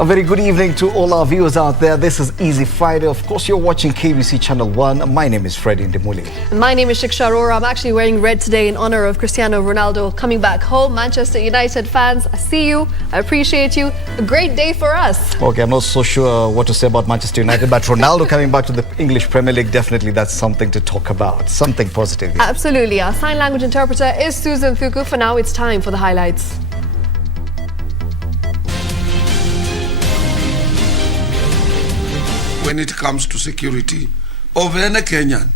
A very good evening to all our viewers out there. This is Easy Friday. Of course, you're watching KBC Channel 1. My name is Indimuli. And my name is Shiksha, Arora. I'm actually wearing red today in honor of Cristiano Ronaldo coming back home. Manchester United fans, I see you. I appreciate you. A great day for us. Okay, I'm not so sure what to say about Manchester United, but Ronaldo coming back to the English Premier League, definitely that's something to talk about. Something positive. Yeah. Absolutely. Our sign language interpreter is Susan Thuku. For now, it's time for the highlights. When it comes to security of any Kenyan,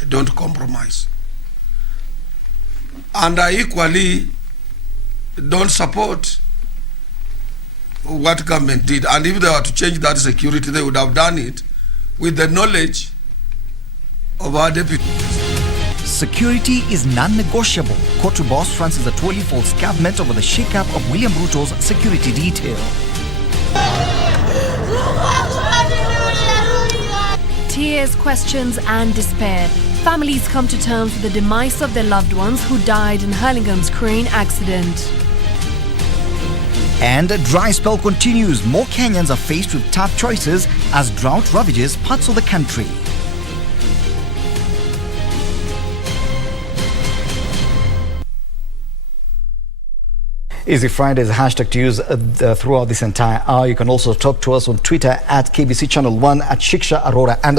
I don't compromise. And I equally don't support what government did. And if they were to change that security, they would have done it with the knowledge of our deputy. Security is non-negotiable. Kotu boss Francis Atwoli falls cabinet over the shake-up of William Ruto's security detail. Tears, questions and despair. Families come to terms with the demise of their loved ones who died in Hurlingham's crane accident. And a dry spell continues. More Kenyans are faced with tough choices as drought ravages parts of the country. Easy Friday is a hashtag to use throughout this entire hour. You can also talk to us on Twitter at KBC Channel 1, at Shiksha Arora _ and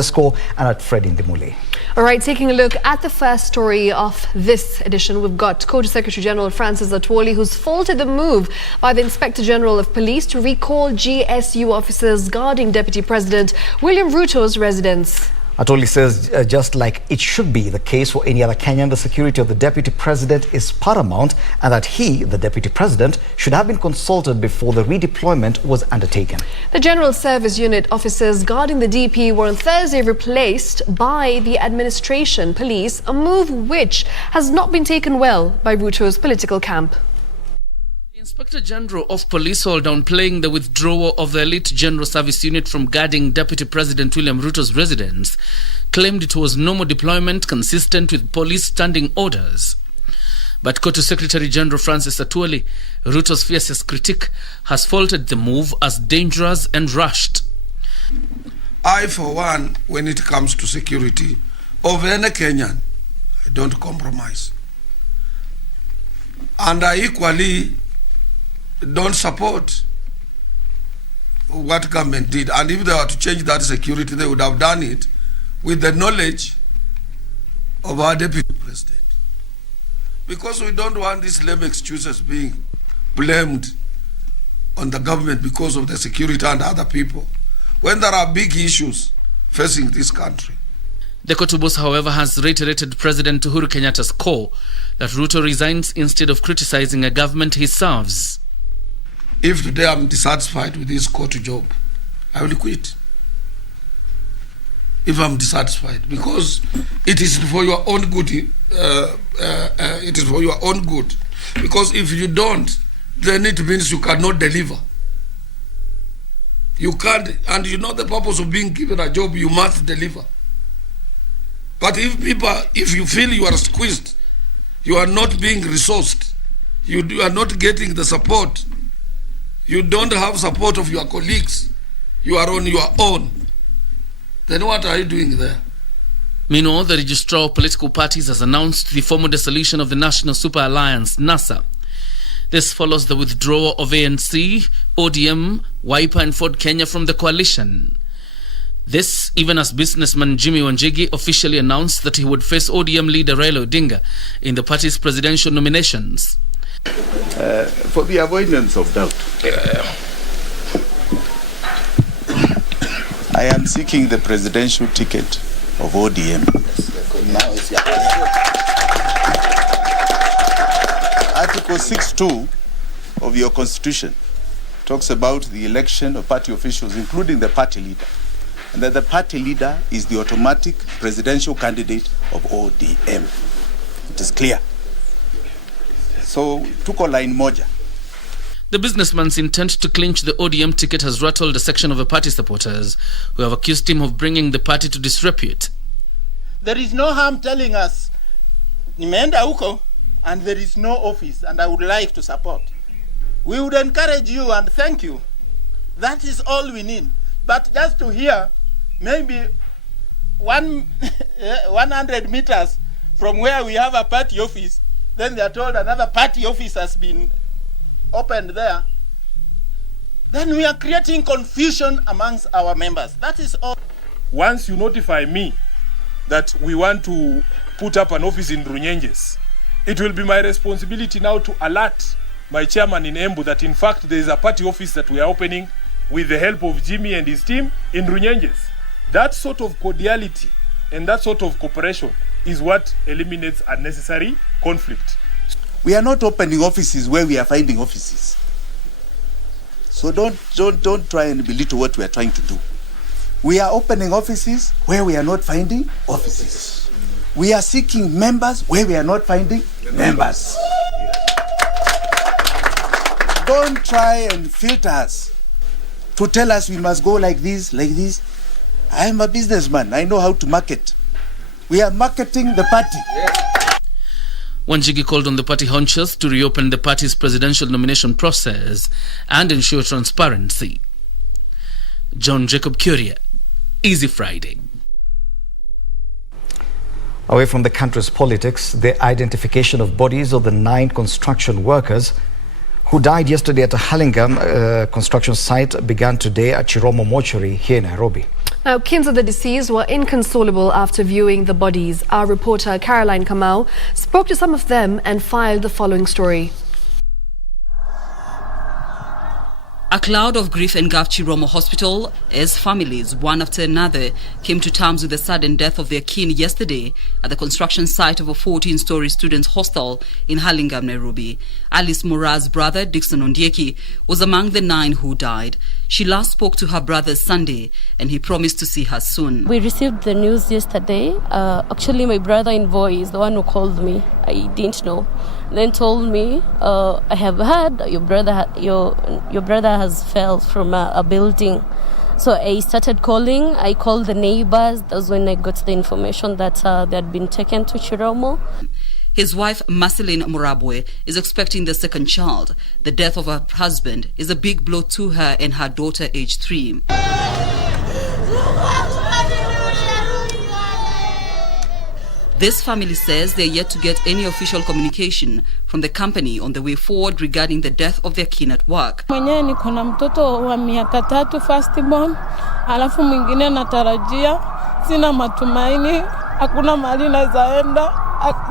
at Indimuli. All right, taking a look at the first story of this edition, we've got Kotu Secretary General Francis Atwoli, who's faulted the move by the Inspector General of Police to recall GSU officers guarding Deputy President William Ruto's residence. Atwoli says just like it should be the case for any other Kenyan, the security of the Deputy President is paramount and that he, the Deputy President, should have been consulted before the redeployment was undertaken. The General Service Unit officers guarding the DP were on Thursday replaced by the administration police, a move which has not been taken well by Ruto's political camp. Inspector General of Police, while downplaying the withdrawal of the elite General Service Unit from guarding Deputy President William Ruto's residence, claimed it was normal deployment consistent with police standing orders. But Kotu Secretary General Francis Atwoli, Ruto's fiercest critic, has faulted the move as dangerous and rushed. I, for one, when it comes to security of any Kenyan, I don't compromise. And I equally don't support what government did. And if they were to change that security, they would have done it with the knowledge of our Deputy President. Because we don't want these lame excuses being blamed on the government because of the security and other people, when there are big issues facing this country. The Kotu boss, however, has reiterated President Uhuru Kenyatta's call that Ruto resigns instead of criticizing a government he serves. If today I'm dissatisfied with this Kotu job, I will quit. If I'm dissatisfied, because it is for your own good. It is for your own good. Because if you don't, then it means you cannot deliver. You can't, and you know the purpose of being given a job, you must deliver. But if you feel you are squeezed, you are not being resourced, you are not getting the support, you don't have support of your colleagues, you are on your own, then what are you doing there? Meanwhile, the Registrar of Political Parties has announced the formal dissolution of the National Super Alliance, NASA. This follows the withdrawal of ANC, ODM, Wiper and Ford Kenya from the coalition. This, even as businessman Jimmy Wanjigi officially announced that he would face ODM leader Raila Odinga in the party's presidential nominations. For the avoidance of doubt, I am seeking the presidential ticket of ODM. Article 6(2) of your constitution talks about the election of party officials, including the party leader, and that the party leader is the automatic presidential candidate of ODM. It is clear. So, tuko line moja. The businessman's intent to clinch the ODM ticket has rattled a section of the party supporters who have accused him of bringing the party to disrepute. There is no harm telling us, nimeenda huko, and there is no office, and I would like to support. We would encourage you and thank you That is all we need. But just to hear, maybe 100 meters from where we have a party office, then they are told another party office has been opened there. Then we are creating confusion amongst our members. That is all. Once you notify me that we want to put up an office in Runyenjes, it will be my responsibility now to alert my chairman in Embu that in fact there is a party office that we are opening with the help of Jimmy and his team in Runyenjes. That sort of cordiality and that sort of cooperation is what eliminates unnecessary conflict. We are not opening offices where we are finding offices. So don't try and belittle what we are trying to do. We are opening offices where we are not finding offices. We are seeking members where we are not finding members. Don't try and filter us to tell us we must go like this, like this. I am a businessman. I know how to market. We are marketing the party. Wanjigi called on the party honchos to reopen the party's presidential nomination process and ensure transparency. John Jacob Curia, Easy Friday. Away from the country's politics, the identification of bodies of the 9 construction workers who died yesterday at a Hurlingham construction site began today at Chiromo Mortuary here in Nairobi. Now, kin of the deceased were inconsolable after viewing the bodies. Our reporter Caroline Kamau spoke to some of them and filed the following story. A cloud of grief engulfed Chiromo Hospital as families, one after another, came to terms with the sudden death of their kin yesterday at the construction site of a 14-story students' hostel in Hurlingham, Nairobi. Alice Mora's brother, Dixon Ondieki, was among the 9 who died. She last spoke to her brother Sunday, and he promised to see her soon. We received the news yesterday. Actually, my brother-in-law is the one who called me. I didn't know. Then told me, I have heard your brother has fell from a building. So I started calling. I called the neighbors. That's when I got the information that they had been taken to Chiromo. His wife, Marceline Murabwe, is expecting the second child. The death of her husband is a big blow to her and her daughter, aged 3. This family says they're yet to get any official communication from the company on the way forward regarding the death of their kin at work. Mwenyewe niko na mtoto wa miaka 3 firstborn, alafu mwingine natarajia, sina matumaini, hakuna mahali naweza enda,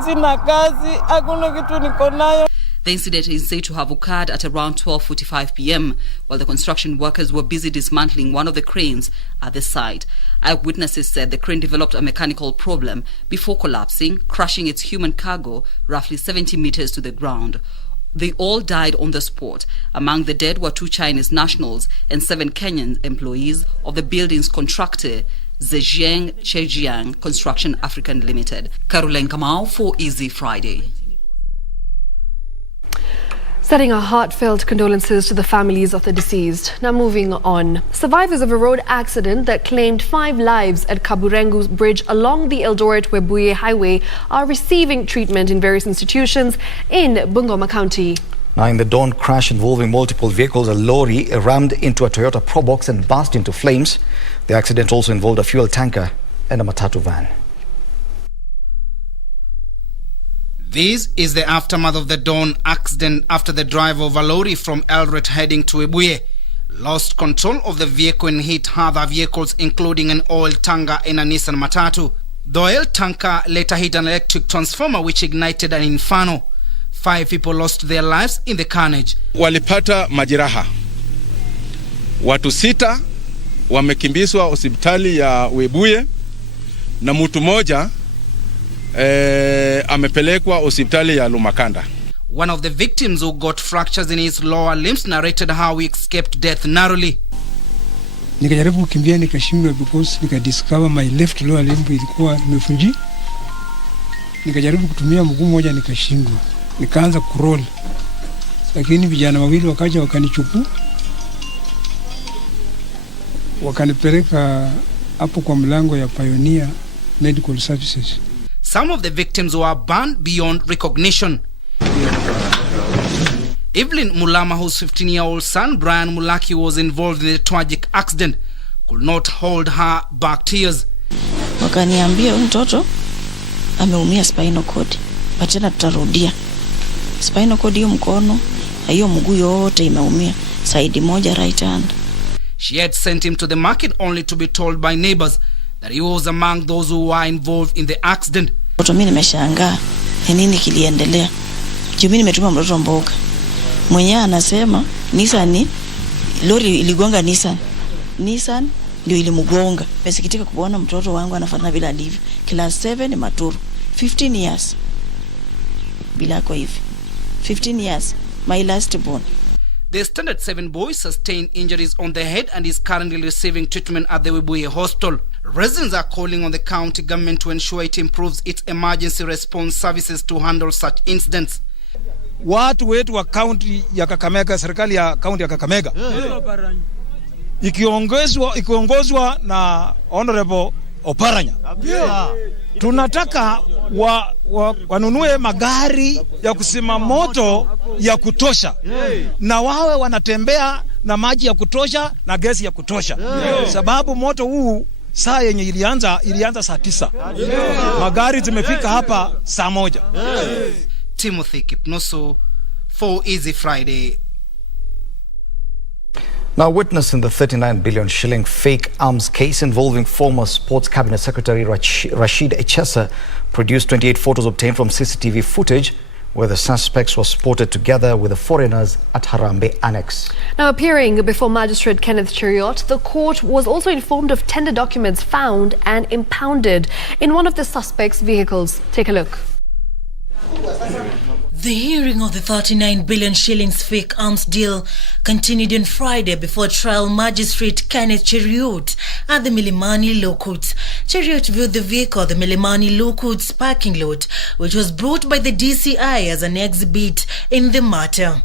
sina kazi, hakuna kitu niko nayo. The incident is said to have occurred at around 12:45 p.m. while the construction workers were busy dismantling one of the cranes at the site. Eyewitnesses said the crane developed a mechanical problem before collapsing, crushing its human cargo roughly 70 meters to the ground. They all died on the spot. Among the dead were 2 Chinese nationals and 7 Kenyan employees of the building's contractor, Zhejiang Chejiang Construction African Limited. Caroline Kamau for Easy Friday. Sending our heartfelt condolences to the families of the deceased. Now moving on. Survivors of a road accident that claimed 5 lives at Kaburengu Bridge along the Eldoret-Webuye Highway are receiving treatment in various institutions in Bungoma County. Now, in the dawn crash involving multiple vehicles, a lorry rammed into a Toyota Probox and burst into flames. The accident also involved a fuel tanker and a matatu van. This is the aftermath of the dawn accident after the driver of a lorry from Eldoret heading to Webuye lost control of the vehicle and hit other vehicles, including an oil tanker and a Nissan Matatu. The oil tanker later hit an electric transformer which ignited an inferno. 5 people lost their lives in the carnage. Walipata majeraha. Watu 6 wamekimbizwa hospitali ya Webuye na mtu mmoja amepelekwa hospitali ya Lumakanda. One of the victims who got fractures in his lower limbs narrated how he escaped death narrowly. Nikajaribu kukimbia nikashindwa because nikadiscover my left lower limb ilikuwa imefunji. Nikajaribu kutumia mguu mmoja nikashindwa. Nikaanza kuroll. Lakini vijana wawili wakaja wakanichukua. Wakanipeleka hapo kwa mlango ya Pioneer Medical Services. Some of the victims were burned beyond recognition. Evelyn Mulama, whose 15-year-old son Brian Mulaki was involved in the tragic accident, could not hold her back tears. Wakaniambia mtoto ameumia spinal cord, but tena tutarudia. Spinal cord hiyo mkono, hiyo mguu yote imeumia, side moja right hand. She had sent him to the market only to be told by neighbors that he was among those who were involved in the accident. Mtoto mimi nimeshangaa, nini kiliendelea? Mimi nimetuma mtoto mboga. Mwenyewe anasema Nissan lori iligonga Nissan ndio ilimgonga. Nimesikitika kuona mtoto wangu anafanana vile alivyo. Class 7 Maturu. 15 years. Bila kwa hivi. 15 years. My last born. The Standard 7 boy sustained injuries on the head and is currently receiving treatment at the Webuye Hospital. Residents are calling on the county government to ensure it improves its emergency response services to handle such incidents. Watu wetu wa county ya Kakamega, serikali ya county ya Kakamega, ikiongozwa na Honorable Oparanya, tunataka wanunue magari ya kusima moto ya kutosha, na wawe wanatembea na maji ya kutosha na gesi ya kutosha, sababu moto huu saa yenye ilianza saa 9. Magari zimefika hapa saa 1. Timothy Kipnoso for Easy Friday. Now, witness in the 39 billion shilling fake arms case involving former Sports Cabinet Secretary Rashid Echesa produced 28 photos obtained from CCTV footage where the suspects were spotted together with the foreigners at Harambee Annex. Now, appearing before Magistrate Kenneth Cheriot, the court was also informed of tender documents found and impounded in one of the suspects' vehicles. Take a look. The hearing of the 39 billion shillings fake arms deal continued on Friday before trial magistrate Kenneth Cheriot at the Milimani Law Court. Cheriot viewed the vehicle at the Milimani Law Court's parking lot, which was brought by the DCI as an exhibit in the matter.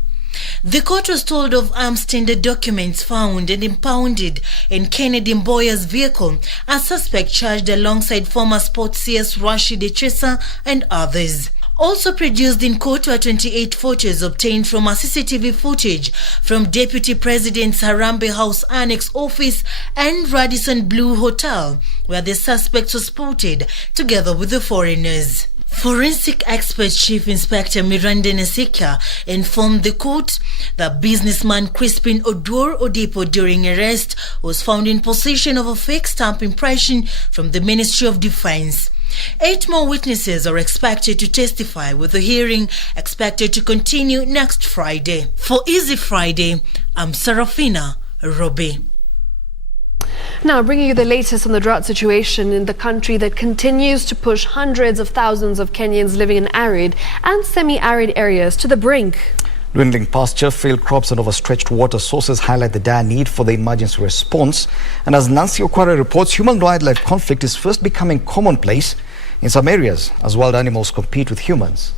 The court was told of arms tender documents found and impounded in Kennedy Mboya's vehicle, a suspect charged alongside former sports CS Rashid Echesa and others. Also produced in court were 28 photos obtained from a CCTV footage from Deputy President's Harambee House Annex office and Radisson Blue Hotel, where the suspects were spotted together with the foreigners. Forensic expert Chief Inspector Miranda Nesika informed the court that businessman Crispin Odor Odipo during arrest was found in possession of a fake stamp impression from the Ministry of Defense. 8 more witnesses are expected to testify, with the hearing expected to continue next Friday. For Easy Friday, I'm Serafina Robe. Now, bringing you the latest on the drought situation in the country that continues to push hundreds of thousands of Kenyans living in arid and semi-arid areas to the brink. Dwindling pasture, failed crops and overstretched water sources highlight the dire need for the emergency response. And as Nancy Okwara reports, human-wildlife conflict is first becoming commonplace in some areas as wild animals compete with humans.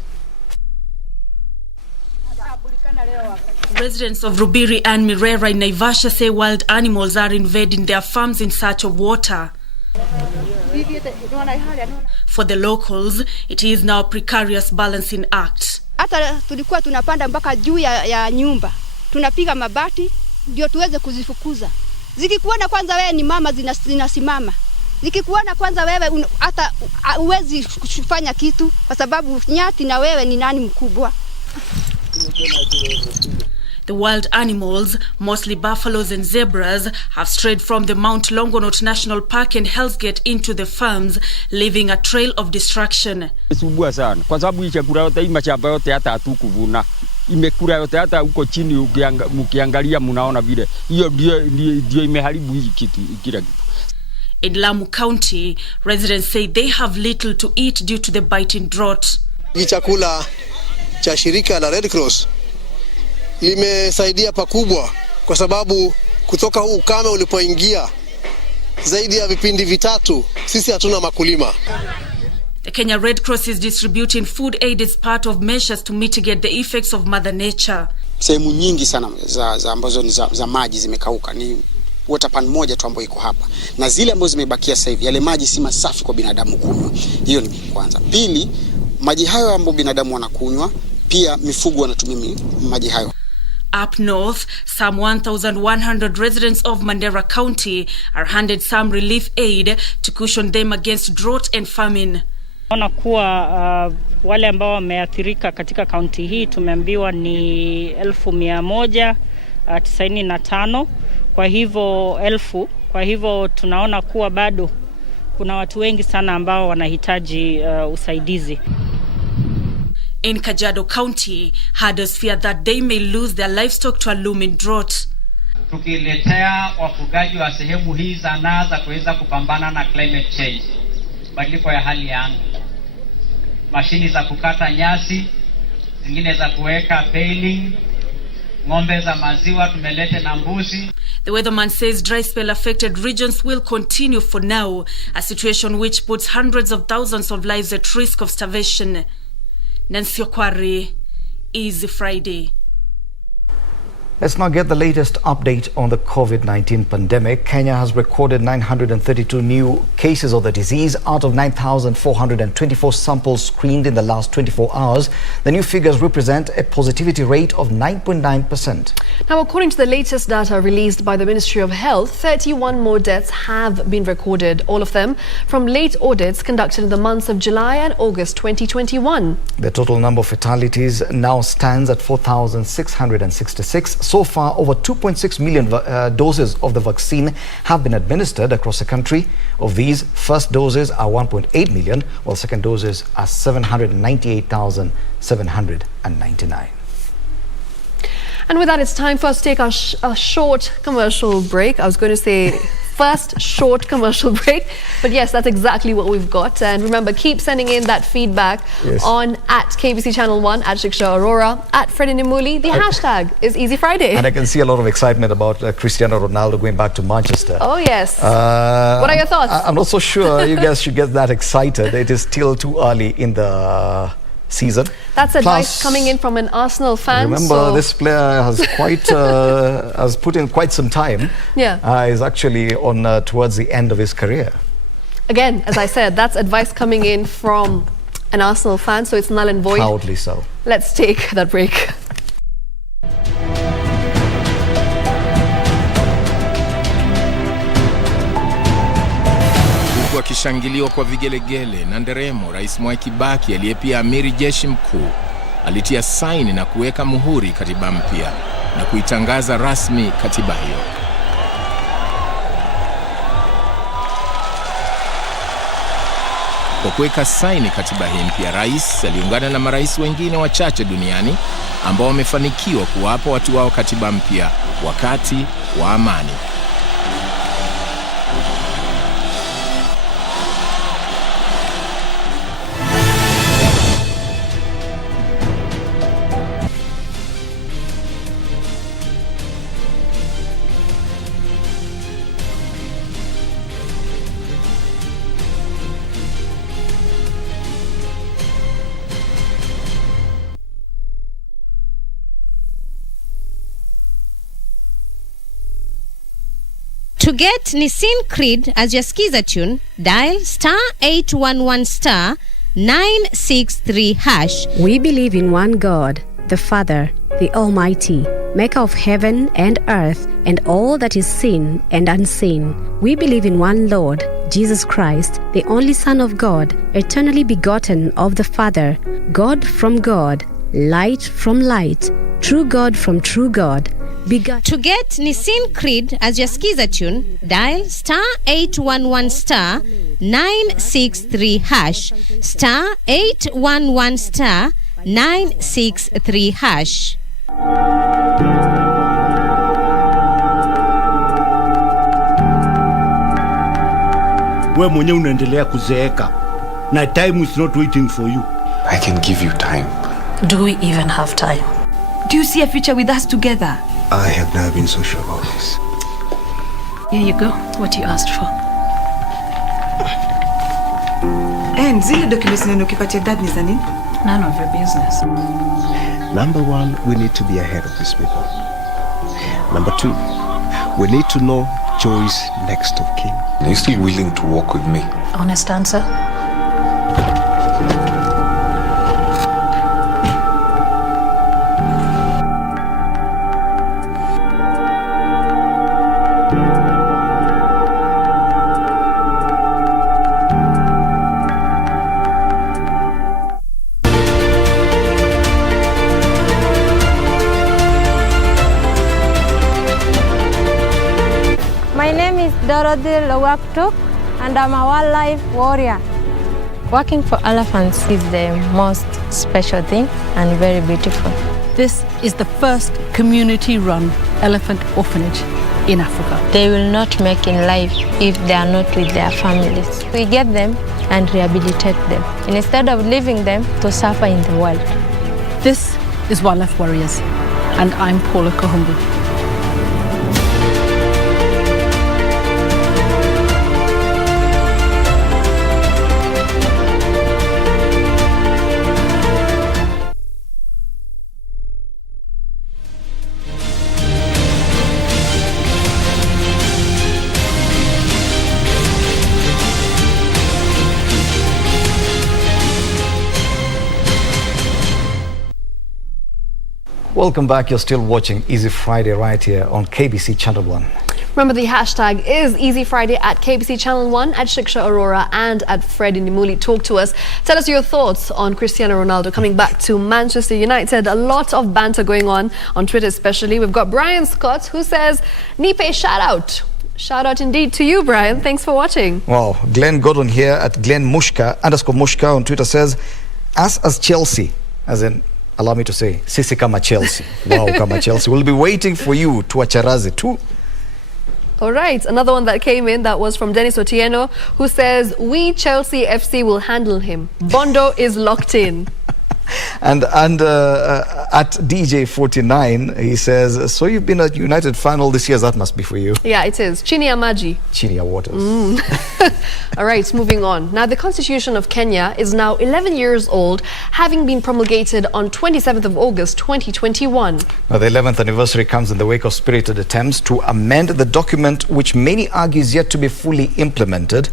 Residents of Rubiri and Mirera in Naivasha say wild animals are invading their farms in search of water. For the locals, it is now a precarious balancing act. Hata tulikuwa tunapanda mpaka juu ya nyumba. Tunapiga mabati ndio tuweze kuzifukuza. Zikikuona kwanza wewe ni mama zinasimama. Zikikuona kwanza wewe hata uwezi kufanya kitu kwa sababu nyati na wewe ni nani mkubwa. The wild animals, mostly buffaloes and zebras, have strayed from the Mount Longonot National Park and Hell's Gate into the farms, leaving a trail of destruction. Sumbua sana kwa sababu hii chakula yote, hii mashamba yote hata hatukuvuna. Imekula yote hata huko chini ukiangalia mnaona vile. Hiyo ndio imeharibu hii kitu kila kitu. In Lamu County, residents say they have little to eat due to the biting drought. Hii chakula cha shirika la Red Cross limesaidia pakubwa kwa sababu kutoka huu ukame ulipoingia zaidi ya vipindi vitatu sisi hatuna makulima. The Kenya Red Cross is distributing food aid as part of measures to mitigate the effects of Mother Nature. Sehemu nyingi sana za ambazo ni za maji zimekauka, ni water pan moja tu ambayo iko hapa, na zile ambazo zimebakia sasa hivi yale maji si masafi kwa binadamu kunywa. Hiyo ni kwanza. Pili, maji hayo ambayo binadamu wanakunywa pia mifugo wanatumia maji hayo. Up north, some 1,100 residents of Mandera County are handed some relief aid to cushion them against drought and famine. Naona kuwa wale ambao wameathirika katika kaunti hii tumeambiwa ni 1,195 kwa hivyo tunaona kuwa bado kuna watu wengi sana ambao wanahitaji usaidizi. In Kajiado County, herders fear that they may lose their livestock to a looming drought. Tukiletea wafugaji wa sehemu hii zanaa za kuweza kupambana na climate change, badiliko ya hali ya anga, mashini za kukata nyasi, zingine za kuweka baling, ng'ombe za maziwa tumelete na mbuzi. The weatherman says dry spell affected regions will continue for now, a situation which puts hundreds of thousands of lives at risk of starvation. Nancy Okwari, Easy Friday. Let's now get the latest update on the COVID-19 pandemic. Kenya has recorded 932 new cases of the disease out of 9,424 samples screened in the last 24 hours. The new figures represent a positivity rate of 9.9%. Now, according to the latest data released by the Ministry of Health, 31 more deaths have been recorded, all of them from late audits conducted in the months of July and August 2021. The total number of fatalities now stands at 4,666. So far, over 2.6 million doses of the vaccine have been administered across the country. Of these, first doses are 1.8 million, while second doses are 798,799. And with that, it's time for us to take a short commercial break. I was going to say first short commercial break, but yes, that's exactly what we've got. And remember, keep sending in that feedback on at KBC Channel 1, at Shiksha Arora, at Indimuli. The hashtag is Easy Friday. And I can see a lot of excitement about Cristiano Ronaldo going back to Manchester. Oh, yes. What are your thoughts? I'm not so sure you guys should get that excited. It is still too early in the season. That's advice coming in from an Arsenal fan. Remember, this player has has put in quite some time. Yeah. He's actually on towards the end of his career. Again, as I said, that's advice coming in from an Arsenal fan, so it's null and void. Proudly so. Let's take that break. Akishangiliwa kwa vigelegele na nderemo, Rais Mwai Kibaki aliye pia amiri jeshi mkuu alitia saini na kuweka muhuri katiba mpya na kuitangaza rasmi katiba hiyo. Kwa kuweka saini katiba hii mpya, rais aliungana na marais wengine wachache duniani ambao wamefanikiwa kuwapa watu wao katiba mpya wakati wa amani. To get Nissin Creed as your skiza tune, dial *811 *963#. We believe in one God, the Father, the Almighty, maker of heaven and earth and all that is seen and unseen. We believe in one Lord, Jesus Christ, the only Son of God, eternally begotten of the Father, God from God, light from light, true God from true God. To get Nissin Creed as your skiza tune, dial *811 *963#. *811 *963#. Wewe mwenyewe unaendelea kuzeeka na time is not waiting for you. I can give you time. Do we even have time? Do you see a future with us together? I have never been so sure about this. Here you go. What you asked for. And zile documents neno kipatia dad ni za nini? None of your business. Number one, we need to be ahead of these people. Number two, we need to know Joy's next of kin. Are you still willing to walk with me? Honest answer? Dorothy Lowaktuk, and I'm a wildlife warrior. Working for elephants is the most special thing and very beautiful. This is the first community-run elephant orphanage in Africa. They will not make in life if they are not with their families. We get them and rehabilitate them instead of leaving them to suffer in the wild. This is Wildlife Warriors, and I'm Paula Kahumbu. Welcome back. You're still watching Easy Friday right here on KBC Channel 1. Remember, the hashtag is Easy Friday at KBC Channel 1, at Shiksha Arora and at Fred Indimuli. Talk to us. Tell us your thoughts on Cristiano Ronaldo coming back to Manchester United. A lot of banter going on Twitter especially. We've got Brian Scott who says, Nipe shout out. Shout out indeed to you, Brian. Thanks for watching. Wow. Glenn Gordon here at Glenn Mushka _Mushka on Twitter says, as Chelsea, as in, allow me to say, Sisi kama Chelsea. Wow, kama Chelsea. We'll be waiting for you to acharaze too. All right, another one that came in, that was from Dennis Otieno, who says, we Chelsea FC will handle him. Bondo is locked in. And at DJ49, he says, so you've been a United fan all this year, that must be for you. Yeah, it is. Chini ya maji. Chini ya waters. All right, moving on. Now, the Constitution of Kenya is now 11 years old, having been promulgated on 27th of August, 2021. Now, the 11th anniversary comes in the wake of spirited attempts to amend the document, which many argue is yet to be fully implemented.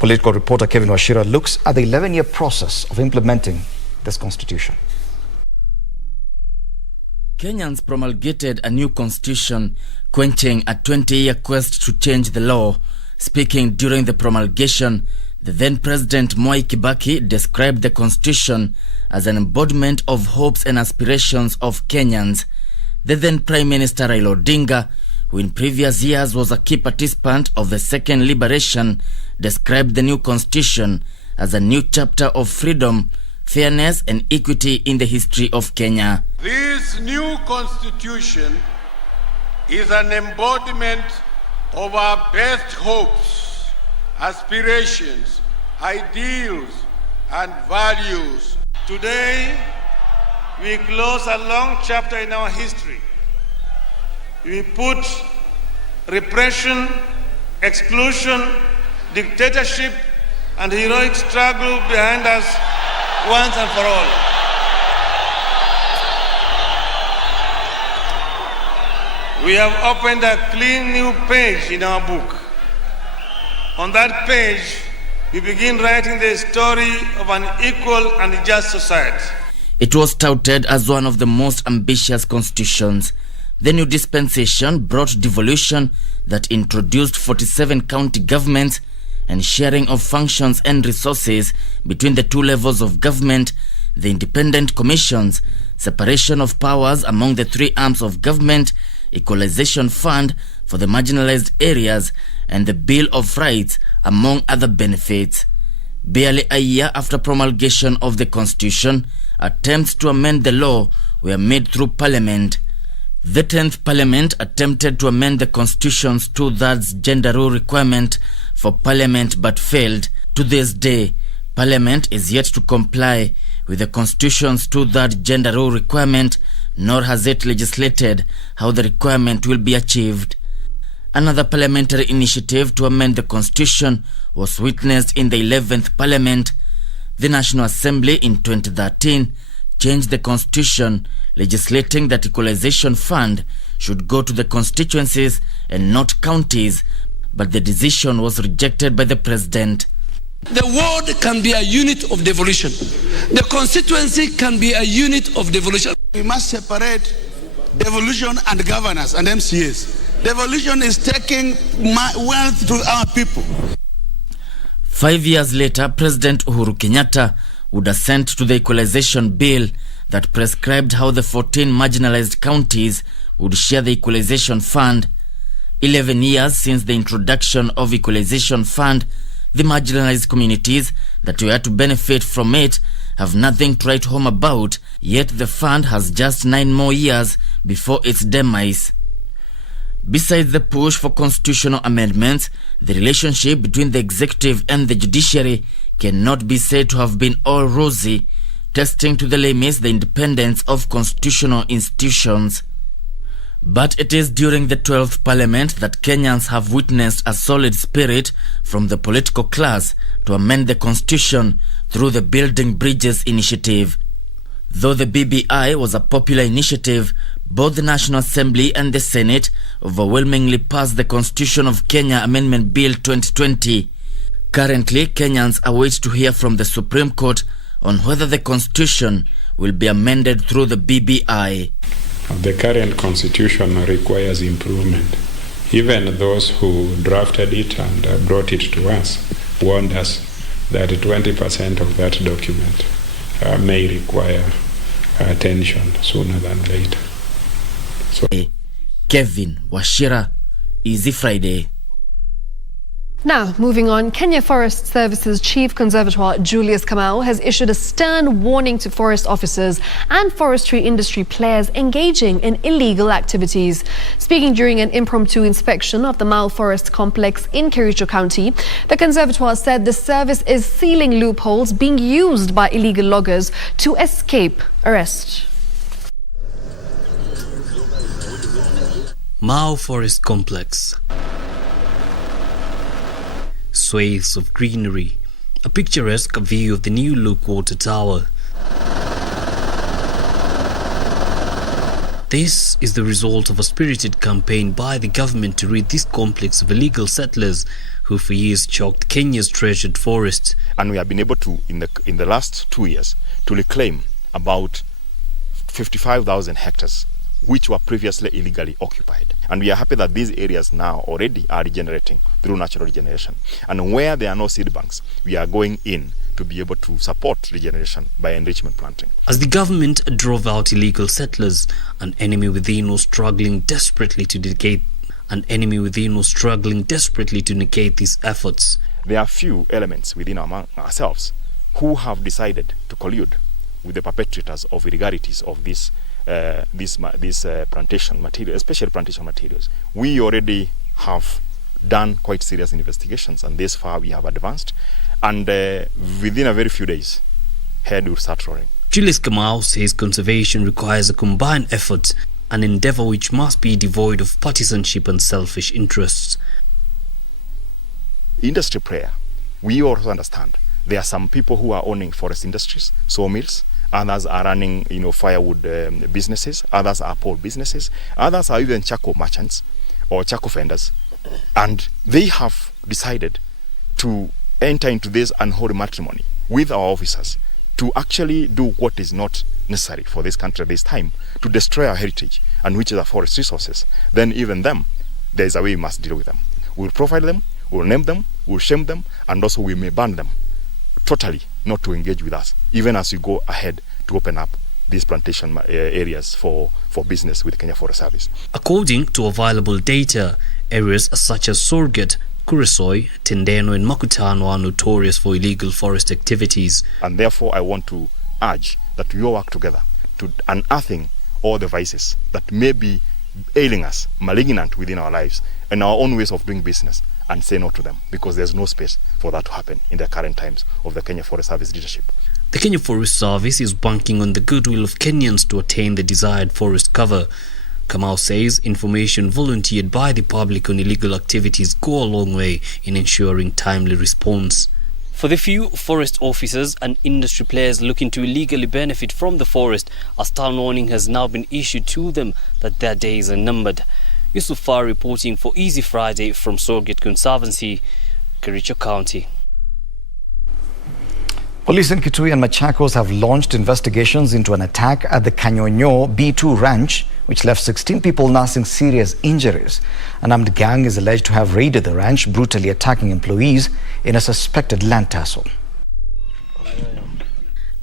Political reporter Kevin Washira looks at the 11-year process of implementing this constitution. Kenyans promulgated a new constitution, quenching a 20-year quest to change the law. Speaking during the promulgation, the then President Mwai Kibaki described the constitution as an embodiment of hopes and aspirations of Kenyans. The then Prime Minister Raila Odinga, who in previous years was a key participant of the Second Liberation, described the new constitution as a new chapter of freedom, fairness and equity in the history of Kenya. This new constitution is an embodiment of our best hopes, aspirations, ideals and values. Today, we close a long chapter in our history. We put repression, exclusion, dictatorship and heroic struggle behind us once and for all. We have opened a clean new page in our book. On that page, we begin writing the story of an equal and just society. It was touted as one of the most ambitious constitutions. The new dispensation brought devolution that introduced 47 county governments and sharing of functions and resources between the two levels of government, the independent commissions, separation of powers among the three arms of government, equalization fund for the marginalized areas, and the Bill of Rights, among other benefits. Barely a year after promulgation of the Constitution, attempts to amend the law were made through Parliament. The 10th Parliament attempted to amend the Constitution's 2/3 gender rule requirement for Parliament but failed. To this day, Parliament is yet to comply with the Constitution's 2/3 gender rule requirement, nor has it legislated how the requirement will be achieved. Another parliamentary initiative to amend the Constitution was witnessed in the 11th Parliament. The National Assembly in 2013 changed the Constitution, legislating that equalization fund should go to the constituencies and not counties, but the decision was rejected by the President. The ward can be a unit of devolution. The constituency can be a unit of devolution. We must separate devolution and governance and MCAs. Devolution is taking wealth to our people. 5 years later, President Uhuru Kenyatta would assent to the equalization bill that prescribed how the 14 marginalized counties would share the equalization fund. 11 years since the introduction of Equalization Fund, the marginalized communities that were to benefit from it have nothing to write home about, yet the fund has just 9 more years before its demise. Besides the push for constitutional amendments, the relationship between the executive and the judiciary cannot be said to have been all rosy, testing to the limits the independence of constitutional institutions. But it is during the 12th Parliament that Kenyans have witnessed a solid spirit from the political class to amend the constitution through the Building Bridges initiative. Though the BBI was a popular initiative, both the National Assembly and the Senate overwhelmingly passed the Constitution of Kenya Amendment Bill 2020. Currently, Kenyans await to hear from the Supreme Court on whether the constitution will be amended through the BBI. The current constitution requires improvement. Even those who drafted it and brought it to us warned us that 20% of that document may require attention sooner than later. So, Kevin Washira, Easy Friday. Now, moving on, Kenya Forest Services Chief Conservator Julius Kamau has issued a stern warning to forest officers and forestry industry players engaging in illegal activities. Speaking during an impromptu inspection of the Mau Forest Complex in Kericho County, the Conservator said the service is sealing loopholes being used by illegal loggers to escape arrest. Mau Forest Complex. Swathes of greenery, a picturesque view of the new look water tower. This is the result of a spirited campaign by the government to rid this complex of illegal settlers who for years choked Kenya's treasured forests. And we have been able to, in the last 2 years, to reclaim about 55,000 hectares which were previously illegally occupied. And we are happy that these areas now already are regenerating through natural regeneration. And where there are no seed banks, we are going in to be able to support regeneration by enrichment planting. As the government drove out illegal settlers, an enemy within was struggling desperately to negate these efforts. There are few elements within ourselves who have decided to collude with the perpetrators of irregularities of this plantation material, especially plantation materials. We already have done quite serious investigations, and this far we have advanced, and within a very few days, head will start rolling. Julius Kamau says conservation requires a combined effort, an endeavor which must be devoid of partisanship and selfish interests. Industry player, we also understand there are some people who are owning forest industries, sawmills. Others are running, firewood businesses. Others are pole businesses. Others are even charcoal merchants or charcoal vendors. And they have decided to enter into this unholy matrimony with our officers to actually do what is not necessary for this country at this time, to destroy our heritage, and which is our forest resources. Then even them, there is a way we must deal with them. We'll profile them, we'll name them, we'll shame them, and also we may ban them totally not to engage with us, even as we go ahead to open up these plantation areas for business with Kenya Forest Service. According to available data, areas such as Sorget, Kuresoi, Tendeno and Makutano are notorious for illegal forest activities. And therefore I want to urge that we all work together to unearthing all the vices that may be ailing us, malignant within our lives and our own ways of doing business, and say no to them, because there's no space for that to happen in the current times of the Kenya Forest Service leadership. The Kenya Forest Service is banking on the goodwill of Kenyans to attain the desired forest cover. Kamau says information volunteered by the public on illegal activities go a long way in ensuring timely response. For the few forest officers and industry players looking to illegally benefit from the forest, a stern warning has now been issued to them that their days are numbered. Yusuf Far reporting for Easy Friday from Sorget Conservancy, Kericho County. Police in Kitui and Machakos have launched investigations into an attack at the Kanyonyo B2 ranch, which left 16 people nursing serious injuries. An armed gang is alleged to have raided the ranch, brutally attacking employees in a suspected land tussle.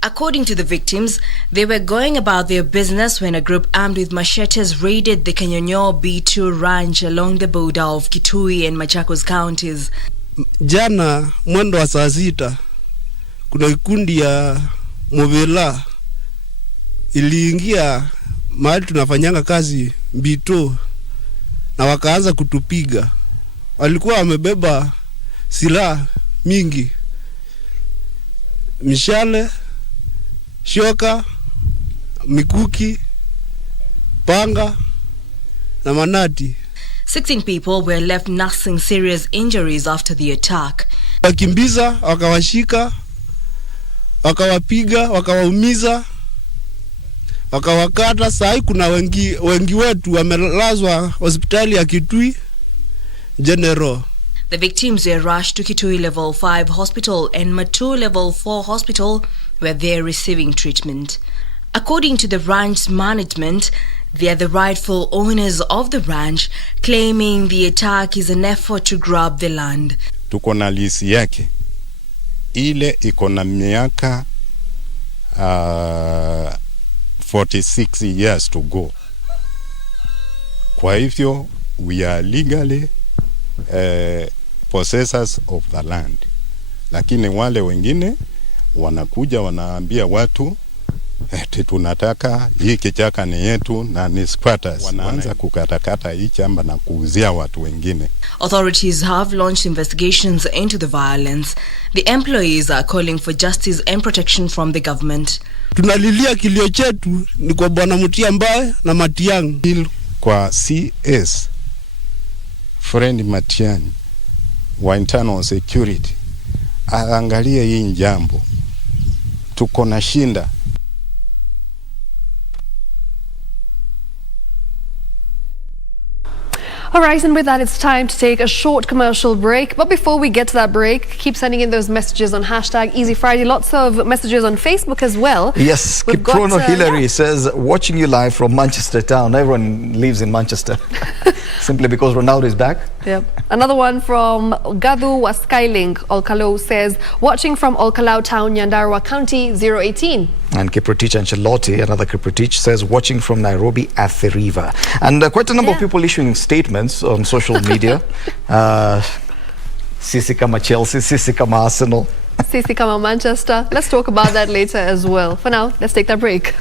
According to the victims, they were going about their business when a group armed with machetes raided the KENYAN B2 ranch along the border of Kitui and Machakos counties. Jana mwendo wa saa 6 kuna kikundi ya Mobela iliingia mahali tunafanyanga kazi B2 na wakaanza kutupiga. Walikuwa wamebeba silaha mingi, mishale, shoka, mikuki, panga na manati. 16 people were left nursing serious injuries after the attack. Wakimbiza, wakawashika, wakawapiga, wakawaumiza, wakawakata. Sai kuna wengi wetu wamelazwa hospitali ya Kitui General. The victims were rushed to Kitui Level 5 Hospital and Matu Level 4 Hospital, where they are receiving treatment. According to the ranch management, they are the rightful owners of the ranch, claiming the attack is an effort to grab the land. Tuko na lisi yake. Ile iko na miaka 46 years to go. Kwa hivyo, we are legally possessors of the land. Lakini wale wengine wanakuja wanaambia watu tunataka hii kichaka ni yetu na ni squatters. Wanaanza kukatakata hii chamba na kuuzia watu wengine. Authorities have launched investigations into the violence. The employees are calling for justice and protection from the government. Tunalilia kilio chetu ni kwa Bwana Mutia Mbae na Matiang'i. Kwa CS Friend Matiang'i wa internal security aangalie hii jambo. Tuko na shinda. All right, and with that, it's time to take a short commercial break. But before we get to that break, keep sending in those messages on #EasyFriday. Lots of messages on Facebook as well. Yes, Kiprono Hillary says, watching you live from Manchester town. Everyone lives in Manchester. Simply because Ronaldo is back. Yep. Another one from Gadu Waskailing Olkalau says, watching from Olkalau town, Nyandarua County, 018. And Kiprotich and Charlotte, another Kiprotich, says, watching from Nairobi at the river. And quite a number of people issuing statements on social media. Sisi kama Chelsea, Sisi kama Arsenal. Sisi kama Manchester. Let's talk about that later as well. For now, let's take that break.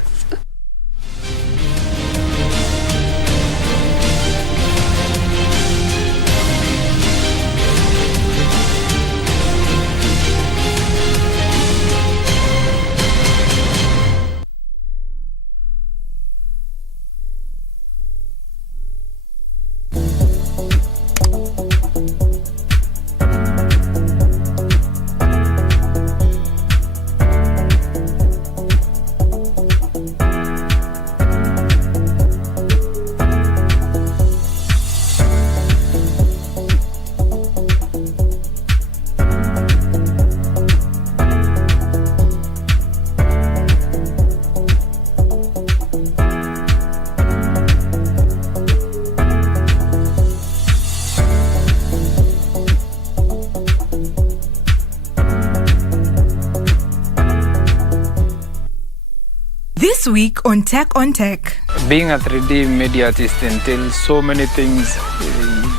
This week on Tech on Tech. Being a 3D media artist entails so many things.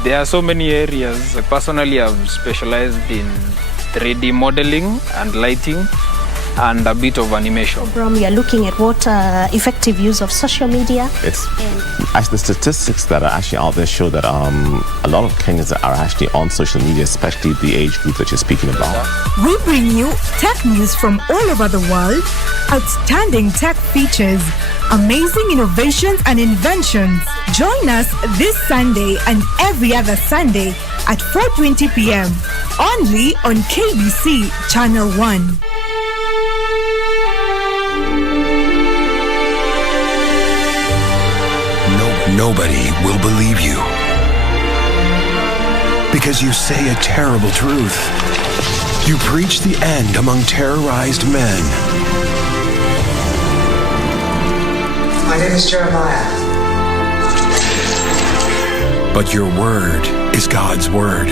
There are so many areas. Personally, I've specialized in 3D modeling and lighting and a bit of animation. We are looking at what effective use of social media. It's actually the statistics that are actually out there show that a lot of Kenyans are actually on social media, especially the age group that you're speaking about. We bring you tech news from all over the world, outstanding tech features, amazing innovations and inventions. Join us this Sunday and every other Sunday at 4:20 p.m. only on KBC Channel 1. Nobody will believe you because you say a terrible truth. You preach the end among terrorized men. My name is Jeremiah. But your word is God's word.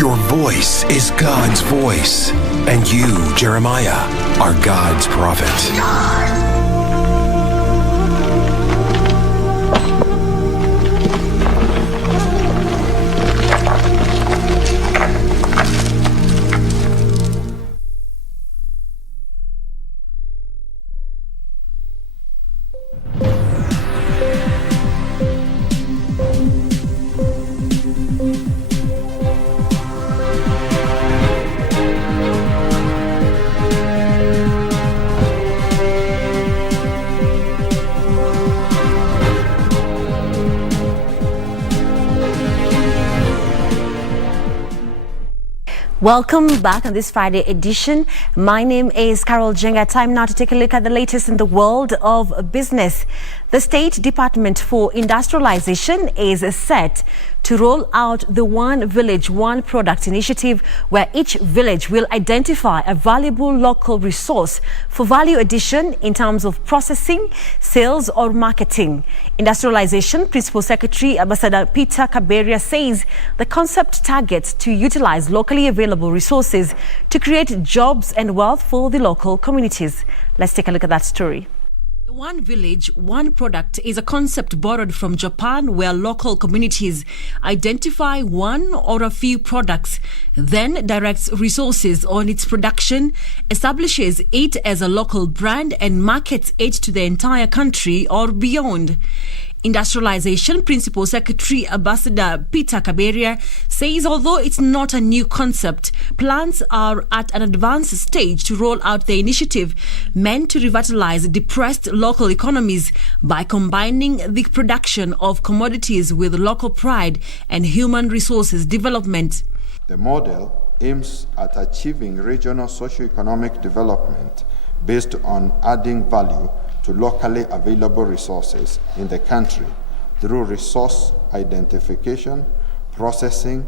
Your voice is God's voice, and you, Jeremiah, are God's prophet. Welcome back on this Friday edition. My name is Carol Jenga. Time now to take a look at the latest in the world of business. The State Department for Industrialization is set to roll out the One Village, One Product initiative, where each village will identify a valuable local resource for value addition in terms of processing, sales or marketing. Industrialization Principal Secretary Ambassador Peter Kaberia says the concept targets to utilize locally available resources to create jobs and wealth for the local communities. Let's take a look at that story. The One Village, One Product is a concept borrowed from Japan, where local communities identify one or a few products, then directs resources on its production, establishes it as a local brand and markets it to the entire country or beyond. Industrialization Principal Secretary Ambassador Peter Kaberia says although it's not a new concept, plans are at an advanced stage to roll out the initiative meant to revitalize depressed local economies by combining the production of commodities with local pride and human resources development. The model aims at achieving regional socio-economic development based on adding value to locally available resources in the country through resource identification, processing,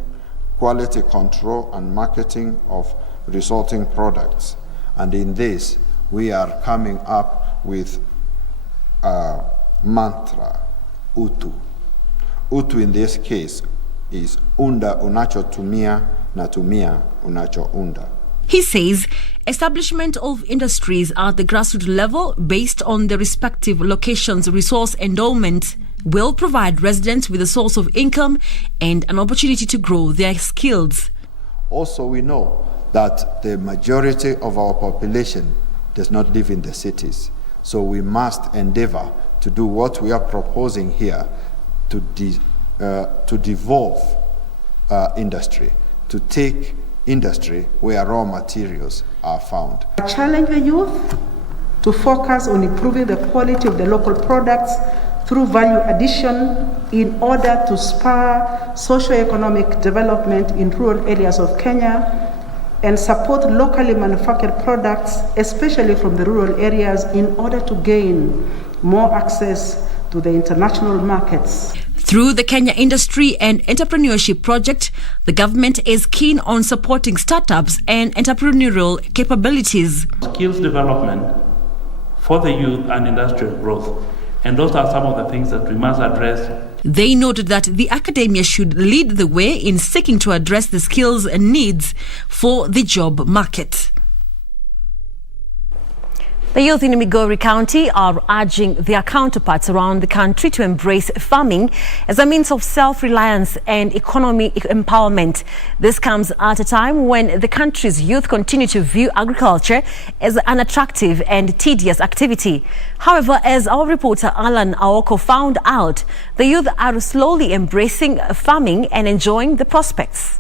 quality control, and marketing of resulting products. And in this, we are coming up with a mantra, Utu. Utu in this case is unda unachotumia na tumia unachounda. He says establishment of industries at the grassroots level based on the respective locations' resource endowment will provide residents with a source of income and an opportunity to grow their skills. Also, we know that the majority of our population does not live in the cities. So we must endeavor to do what we are proposing here to devolve industry, to take industry where raw materials are found. Challenge the youth to focus on improving the quality of the local products through value addition in order to spur socio-economic development in rural areas of Kenya and support locally manufactured products, especially from the rural areas, in order to gain more access to the international markets. Through the Kenya Industry and Entrepreneurship Project, the government is keen on supporting startups and entrepreneurial capabilities. Skills development for the youth and industrial growth. And those are some of the things that we must address. They noted that the academia should lead the way in seeking to address the skills and needs for the job market. The youth in Migori County are urging their counterparts around the country to embrace farming as a means of self-reliance and economic empowerment. This comes at a time when the country's youth continue to view agriculture as an unattractive and tedious activity. However, as our reporter Alan Aoko found out, the youth are slowly embracing farming and enjoying the prospects.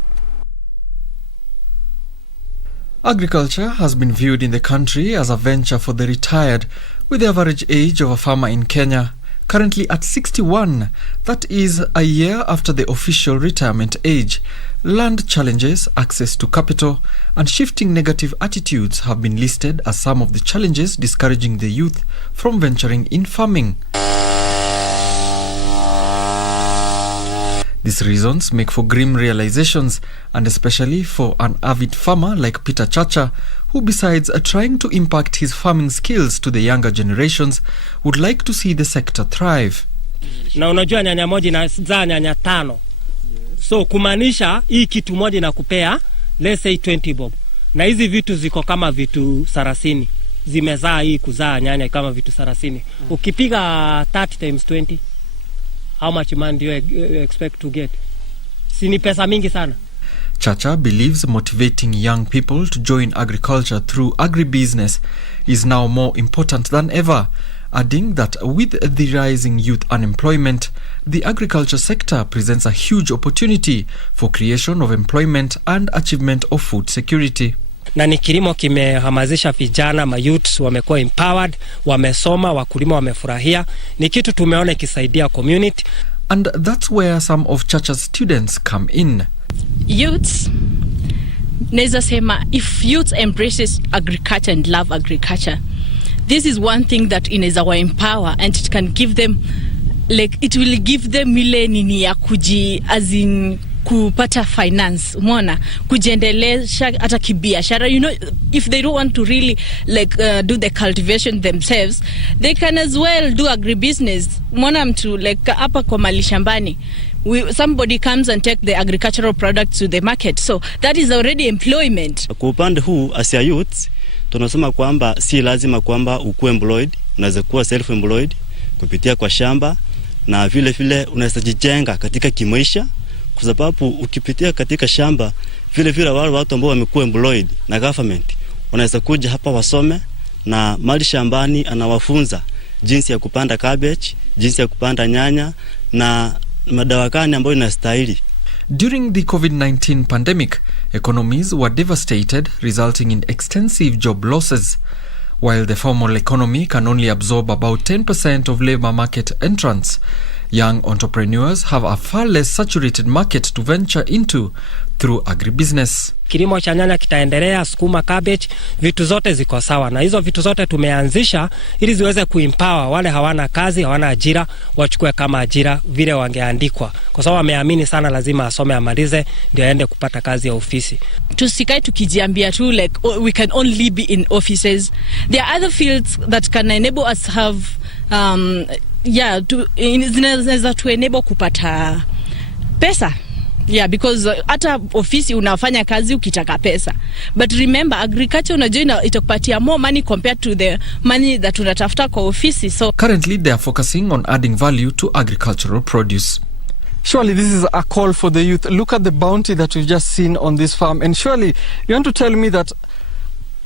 Agriculture has been viewed in the country as a venture for the retired, with the average age of a farmer in Kenya currently at 61, that is a year after the official retirement age. Land challenges, access to capital, and shifting negative attitudes have been listed as some of the challenges discouraging the youth from venturing in farming. These reasons make for grim realizations, and especially for an avid farmer like Peter Chacha, who besides trying to impact his farming skills to the younger generations, would like to see the sector thrive. Na unajua nyanya moja inazaa nyanya tano. So kumaanisha hii kitu moja inakupea let's say 20 bob. Na hizi vitu ziko kama vitu 30. Zimezaa hii kuzaa nyanya kama vitu 30. Ukipiga 30 times 20, how much money do you expect to get? Si ni pesa mingi sana. Chacha believes motivating young people to join agriculture through agribusiness is now more important than ever, adding that with the rising youth unemployment, the agriculture sector presents a huge opportunity for creation of employment and achievement of food security. Na ni kilimo kimehamasisha vijana, mayouths wamekuwa empowered, wamesoma, wakulima wamefurahia. Ni kitu tumeona ikisaidia community. And that's where some of Chacha's students come in. Youths, naweza sema, if youth embraces agriculture and love agriculture, this is one thing that inaweza wa empower, and it can give them, like, it will give them ile nini ya as in kupata finance, umeona, kujiendelesha hata kibiashara. You know, if they don't want to really do the cultivation themselves, they can as well do agribusiness. Umeona mtu like hapa kwa mali shambani, somebody comes and take the agricultural products to the market, so that is already employment. Kwa upande huu as a youth tunasema kwamba si lazima kwamba ukue employed, unaweza kuwa self employed kupitia kwa shamba, na vile vile unaweza jijenga katika kimaisha, kwa sababu ukipitia katika shamba vile wale watu ambao wamekuwa employed na government wanaweza kuja hapa wasome, na mali shambani anawafunza jinsi ya kupanda cabbage, jinsi ya kupanda nyanya na madawa gani ambayo inastahili. During the COVID-19 pandemic, economies were devastated, resulting in extensive job losses. While the formal economy can only absorb about 10% of labor market entrants, young entrepreneurs have a far less saturated market to venture into through agribusiness. Kilimo cha nyanya kitaendelea, sukuma, cabbage, vitu zote ziko sawa. Na hizo vitu zote tumeanzisha ili ziweze kuempower wale hawana kazi, hawana ajira, wachukue kama ajira vile wangeandikwa. Kwa sababu wameamini sana lazima asome amalize ndio aende kupata kazi ya ofisi. Tusikae tukijiambia tu like we can only be in offices. There are other fields that can enable us have zinaweza tu enable kupata pesa. Yeah, because hata ofisi unafanya kazi ukitaka pesa. But remember, agriculture unajua itakupatia more money compared to the money that unatafuta kwa ofisi. So currently they are focusing on adding value to agricultural produce. Surely this is a call for the youth. Look at the bounty that we've just seen on this farm, and surely you want to tell me that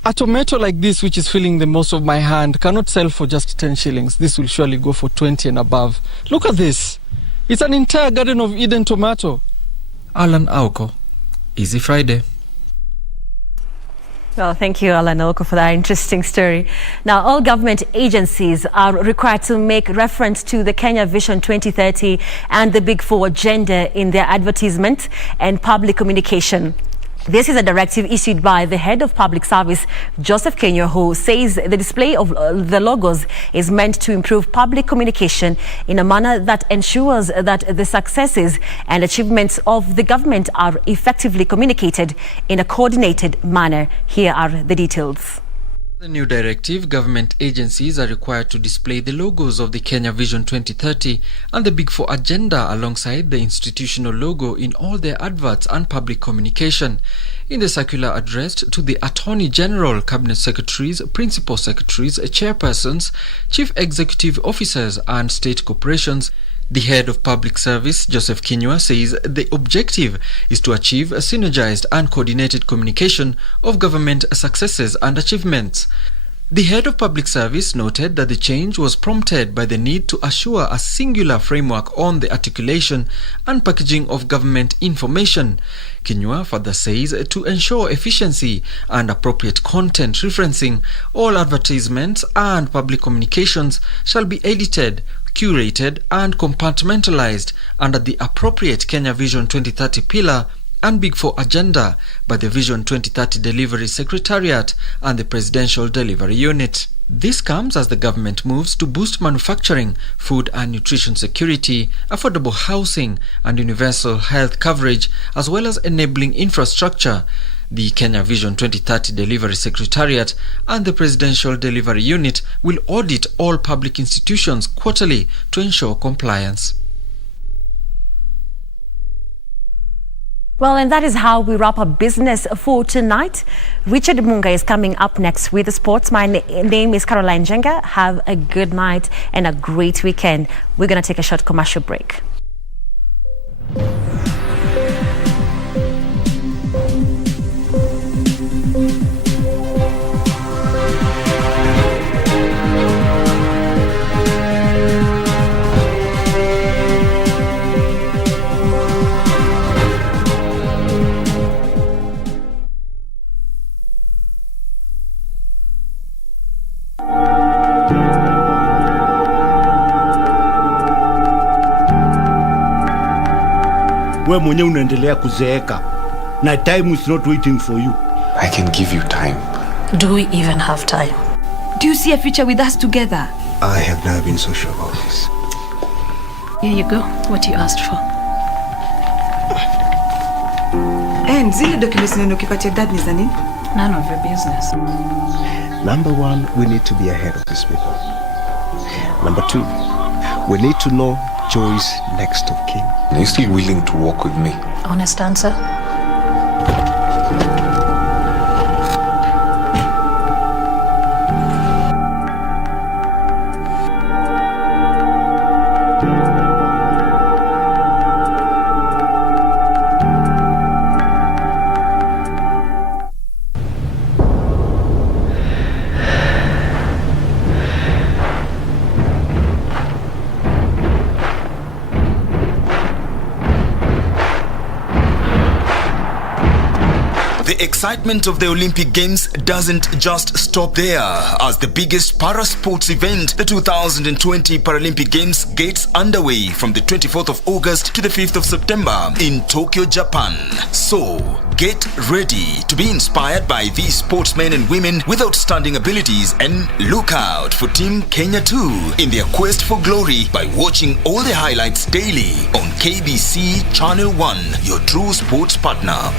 a tomato like this, which is filling the most of my hand, cannot sell for just 10 shillings. This will surely go for 20 and above. Look at this. It's an entire Garden of Eden tomato. Alan Auko, Easy Friday. Well, thank you, Alan Auko, for that interesting story. Now, all government agencies are required to make reference to the Kenya Vision 2030 and the Big Four agenda in their advertisement and public communication. This is a directive issued by the head of public service, Joseph KENYAN, who says the display of the logos is meant to improve public communication in a manner that ensures that the successes and achievements of the government are effectively communicated in a coordinated manner. Here are the details. The new directive, government agencies are required to display the logos of the Kenya Vision 2030 and the Big Four agenda alongside the institutional logo in all their adverts and public communication. In the circular addressed to the Attorney General, Cabinet Secretaries, Principal Secretaries, Chairpersons, Chief Executive Officers and State Corporations, the head of public service, Joseph KENYAN, says the objective is to achieve a synergized and coordinated communication of government successes and achievements. The head of public service noted that the change was prompted by the need to assure a singular framework on the articulation and packaging of government information. KENYAN further says to ensure efficiency and appropriate content referencing, all advertisements and public communications shall be edited, curated and compartmentalized under the appropriate Kenya Vision 2030 pillar and Big Four agenda by the Vision 2030 Delivery Secretariat and the Presidential Delivery Unit. This comes as the government moves to boost manufacturing, food and nutrition security, affordable housing and universal health coverage, as well as enabling infrastructure. The Kenya Vision 2030 Delivery Secretariat and the Presidential Delivery Unit will audit all public institutions quarterly to ensure compliance. Well, and that is how we wrap up business for tonight. Richard Munga is coming up next with the sports. My name is Caroline Jenga. Have a good night and a great weekend. We're going to take a short commercial break. Wewe mwenyewe unaendelea kuzeeka na time is not waiting for you. I can give you time. Do we even have time? Do you see a future with us together? I have never been so sure about this. Here you go. What you asked for. And zile documents ukipatia dad ni za nini? None of your business. Number one, we need to be ahead of these people. Number two, we need to know Joy's next of kin. Are you still willing to walk with me? Honest answer? The excitement of the Olympic Games doesn't just stop there, as the biggest para-sports event, the 2020 Paralympic Games, gets underway from the 24th of August to the 5th of September in Tokyo, Japan. So, get ready to be inspired by these sportsmen and women with outstanding abilities, and look out for Team Kenya too in their quest for glory by watching all the highlights daily on KBC Channel 1, your true sports partner.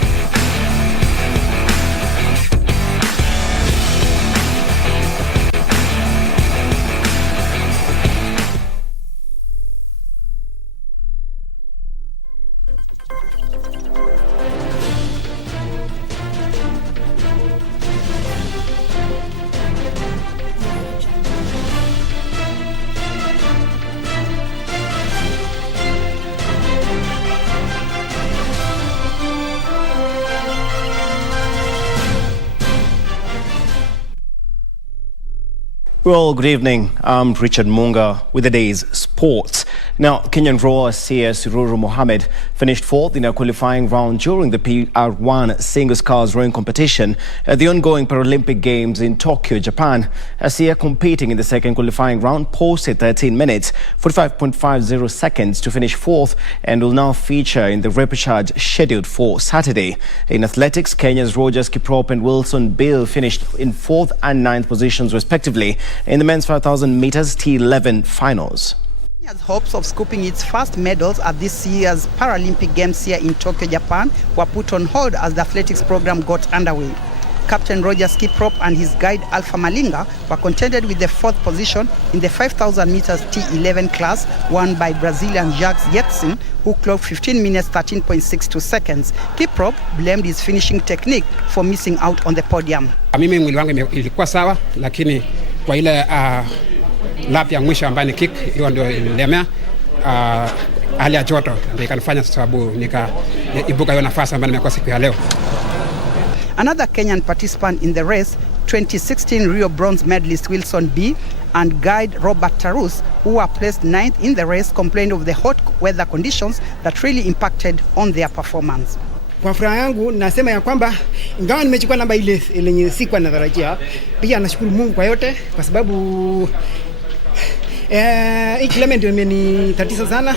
Well, good evening. I'm Richard Munga with the day's sports. Now, Kenyan rower CS Ruru Mohammed finished fourth in a qualifying round during the PR1 singles cars rowing competition at the ongoing Paralympic Games in Tokyo, Japan. Sia competing in the second qualifying round posted 13 minutes, 45.50 seconds to finish fourth and will now feature in the repechage scheduled for Saturday. In athletics, Kenya's Rogers Kiprop and Wilson Bill finished in fourth and ninth positions respectively in the men's 5,000 meters T11 finals. Kenya's hopes of scooping its first medals at this year's Paralympic Games here in Tokyo, Japan were put on hold as the athletics program got underway. Captain Rogers Kiprop and his guide Alpha Malinga were contented with the fourth position in the 5,000 meters T11 class, won by Brazilian Jacques Yetsin, who clocked 15 minutes 13.62 seconds. Kiprop blamed his finishing technique for missing out on the podium. Mimi mwili wangu ilikuwa sawa, lakini kwa ile lap ya mwisho ambayo ni kick, hiyo ndio ililemea hali ya joto ndio ikanifanya sababu nikaibuka hiyo nafasi ambayo nimekuwa siku ya leo. Another Kenyan participant in the race, 2016 Rio bronze medalist Wilson B and guide Robert Tarus, who were placed ninth in the race, complained of the hot weather conditions that really impacted on their performance. Kwa furaha yangu nasema ya kwamba ingawa nimechukua namba ile yenye sikuwa natarajia, pia nashukuru Mungu kwa yote kwa sababu hii kilomita ndio imenitatiza sana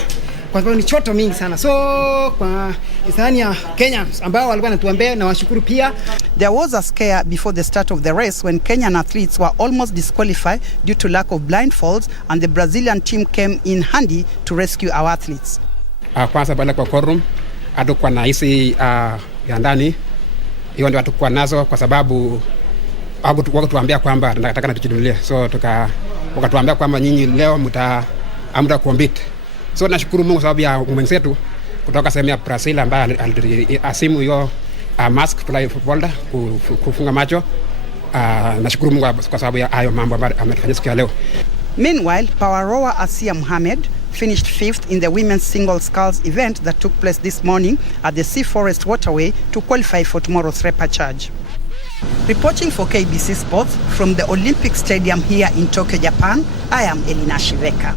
kwa sababu ni choto mingi sana. So kwa hisani ya Kenya ambao walikuwa wanatuombea na washukuru pia. There was a scare before the start of the race when Kenyan athletes were almost disqualified due to lack of blindfolds, and the Brazilian team came in handy to rescue our athletes. Kwanza baada kwa quorum hatukuwa na hisi ya ndani, hiyo ndio hatukuwa nazo kwa sababu wakatuambia kwamba tunataka na tujidulie, so wakatuambia kwamba nyinyi leo amta kuombit. So nashukuru Mungu sababu ya mwenzetu kutoka sehemu ya Brazil ambaye aliasimu hiyo mask fly footballer kufunga macho. Nashukuru Mungu kwa sababu ya hayo mambo ambayo ametufanyia siku ya leo. Meanwhile, Arora Asia Mohammed finished 5th in the women's single sculls event that took place this morning at the Sea Forest Waterway to qualify for tomorrow's repechage. Reporting for KBC Sports from the Olympic Stadium here in Tokyo, Japan, I am Elina Shiveka.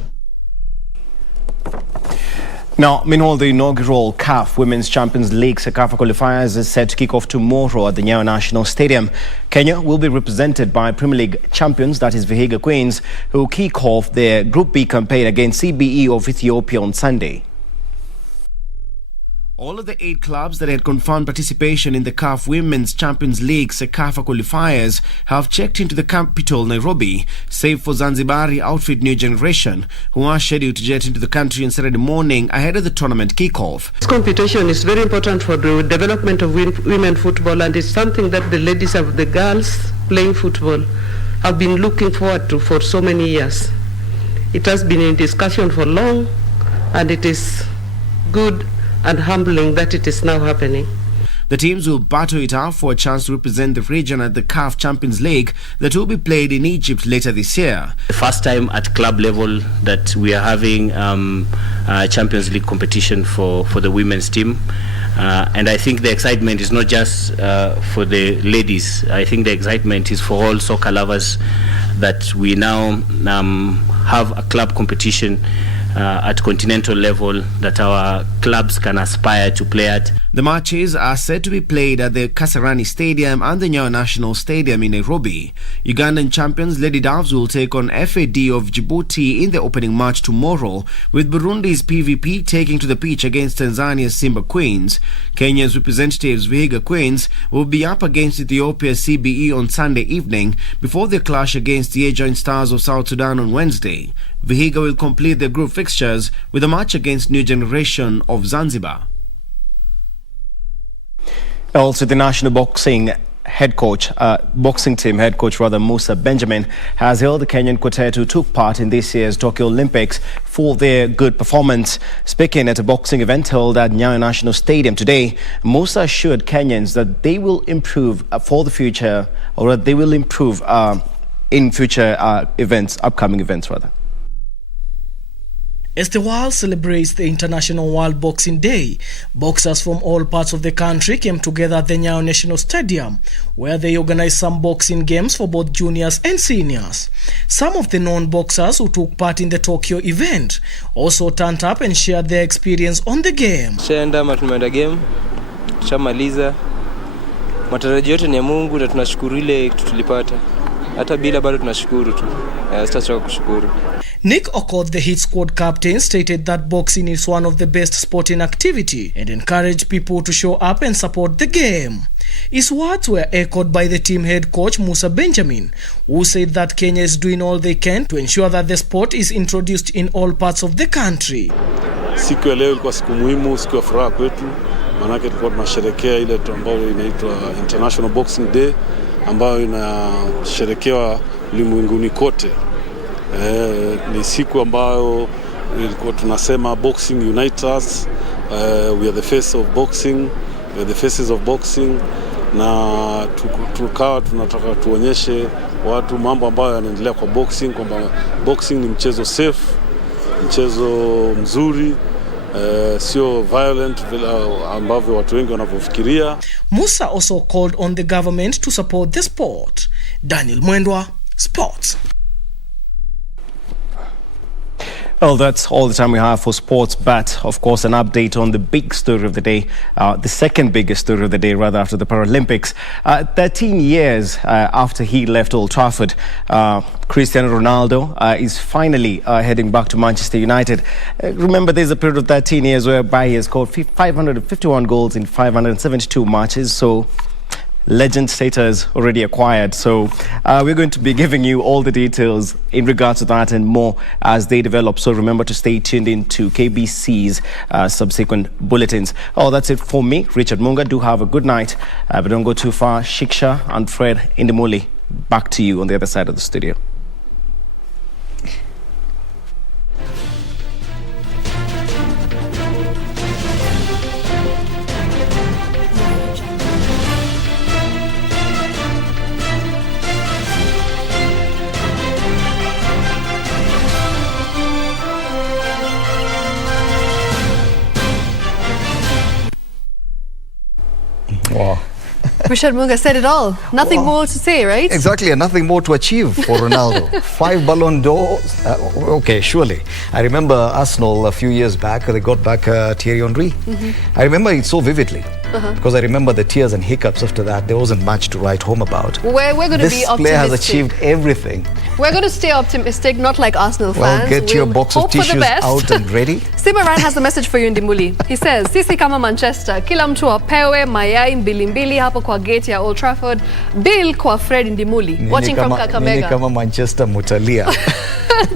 Now, meanwhile, the inaugural CAF Women's Champions League Sekafa qualifiers is set to kick off tomorrow at the Nyayo National Stadium. Kenya will be represented by Premier League champions, that is Vihiga Queens, who kick off their Group B campaign against CBE of Ethiopia on Sunday. All of the 8 clubs that had confirmed participation in the CAF Women's Champions League Sekafa qualifiers have checked into the capital, Nairobi, save for Zanzibari outfit New Generation, who are scheduled to jet into the country on Saturday morning ahead of the tournament kickoff. This competition is very important for the development of women football, and it's something that the ladies of the girls playing football have been looking forward to for so many years. It has been in discussion for long, and it is good and humbling that it is now happening. The teams will battle it out for a chance to represent the region at the CAF Champions League that will be played in Egypt later this year. The first time at club level that we are having a Champions League competition for the women's team. And I think the excitement is not just for the ladies. I think the excitement is for all soccer lovers that we now have a club competition at continental level that our clubs can aspire to play at. The matches are set to be played at the Kasarani Stadium and the Nyayo National Stadium in Nairobi. Ugandan champions Lady Doves will take on FAD of Djibouti in the opening match tomorrow, with Burundi's PVP taking to the pitch against Tanzania's Simba Queens. Kenya's representatives Vihiga Queens will be up against Ethiopia's CBE on Sunday evening before their clash against the A-Joint Stars of South Sudan on Wednesday. Vihiga will complete their group fixtures with a match against New Generation of Zanzibar. Also, the national boxing team head coach Musa Benjamin has hailed the Kenyan quartet who took part in this year's Tokyo Olympics for their good performance. Speaking at a boxing event held at Nyayo National Stadium today, Musa assured Kenyans that they will improve for the future, or that they will improve in future upcoming events rather. As the world celebrates the International World Boxing Day, boxers from all parts of the country came together at the Nyayo National Stadium, where they organized some boxing games for both juniors and seniors. Some of the known boxers who took part in the Tokyo event also turned up and shared their experience on the game. Tumeenda game, tushamaliza. Matarajio yote ni ya Mungu na tunashukuru ile tulipata. Hata bila bado tunashukuru tu. Sitachoka kushukuru. Nick Okoth, the hit squad captain, stated that boxing is one of the best sporting activity and encouraged people to show up and support the game. His words were echoed by the team head coach Musa Benjamin, who said that Kenya is doing all they can to ensure that the sport is introduced in all parts of the country. Siku ya leo ilikuwa siku muhimu, siku ya furaha kwetu, manake tulikuwa tunasherehekea ile ambayo inaitwa International Boxing Day, ambayo inasherehekewa ulimwenguni kote. Ni siku ambayo ilikuwa tunasema boxing unites us, we are the face of boxing, we are the faces of boxing, na tukawa tunataka tuonyeshe watu mambo ambayo yanaendelea kwa boxing, kwamba boxing ni mchezo safe, mchezo mzuri, sio violent vile ambavyo watu wengi wanavyofikiria. Musa also called on the government to support the sport. Daniel Mwendwa, Sports. Well, that's all the time we have for sports, but of course an update on the big story of the day, the second biggest story of the day rather, after the Paralympics. 13 years after he left Old Trafford, Cristiano Ronaldo is finally heading back to Manchester United. Remember, there's a period of 13 years whereby he has scored 551 goals in 572 matches, so legend status already acquired. So we're going to be giving you all the details in regards to that and more as they develop. So remember to stay tuned in to KBC's subsequent bulletins. Oh, that's it for me, Richard Munga. Do have a good night, but don't go too far. Shiksha and Fred Indimuli, back to you on the other side of the studio. Richard Munga said it all. Nothing more to say, right? Exactly, and nothing more to achieve for Ronaldo. 5 Ballon d'Ors. Okay, surely. I remember Arsenal a few years back, they got back Thierry Henry. I remember it so vividly. Because I remember the tears and hiccups after that. There wasn't much to write home about. We're going to be optimistic. This player has achieved everything. We're going to stay optimistic, not like Arsenal fans. Well, get your box of tissues out and ready. Simaran has a message for you, Indimuli. He says, sisi kama Manchester, kila mtu apewe mayai mbili hapo kwa gate ya Old Trafford. Bill kwa Fred Indimuli, watching from Kakamega. Nini kama Manchester mutalia.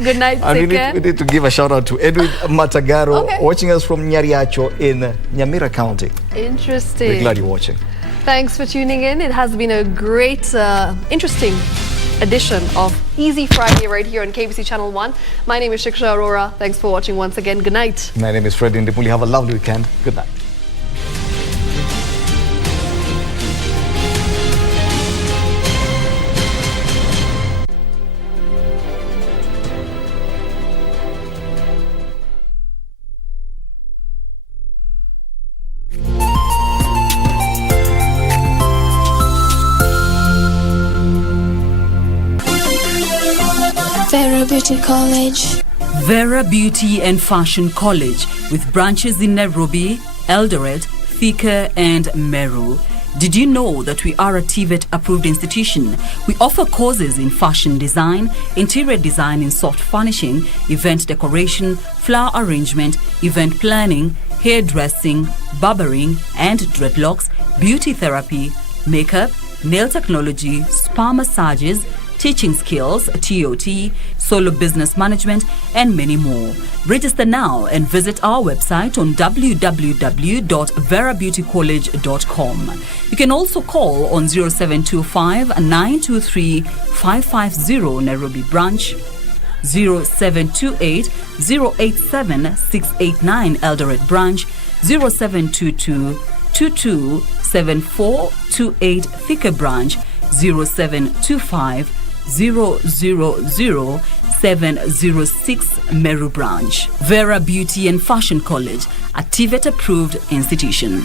Good night, and we need to give a shout out to Edwin Matagaro, watching us from Nyariacho in Nyamira County. Interesting. We're glad you're watching. Thanks for tuning in. It has been a great, interesting edition of Easy Friday right here on KBC Channel 1. My name is Shiksha Arora. Thanks for watching once again. Good night. My name is Fred Indimuli. Have a lovely weekend. Good night. Vera Beauty College. Vera Beauty and Fashion College, with branches in Nairobi, Eldoret, Thika and Meru. Did you know that we are a TVET approved institution? We offer courses in fashion design, interior design in soft furnishing, event decoration, flower arrangement, event planning, hairdressing, barbering and dreadlocks, beauty therapy, makeup, nail technology, spa massages, teaching skills, TOT, solo business management, and many more. Register now and visit our website on www.verabeautycollege.com. You can also call on 0725-923-550 Nairobi branch, 0728-087-689 Eldoret branch, 0722-227428 Thika branch, 0725-000-706 Meru branch. Vera Beauty and Fashion College, a TVET approved institution.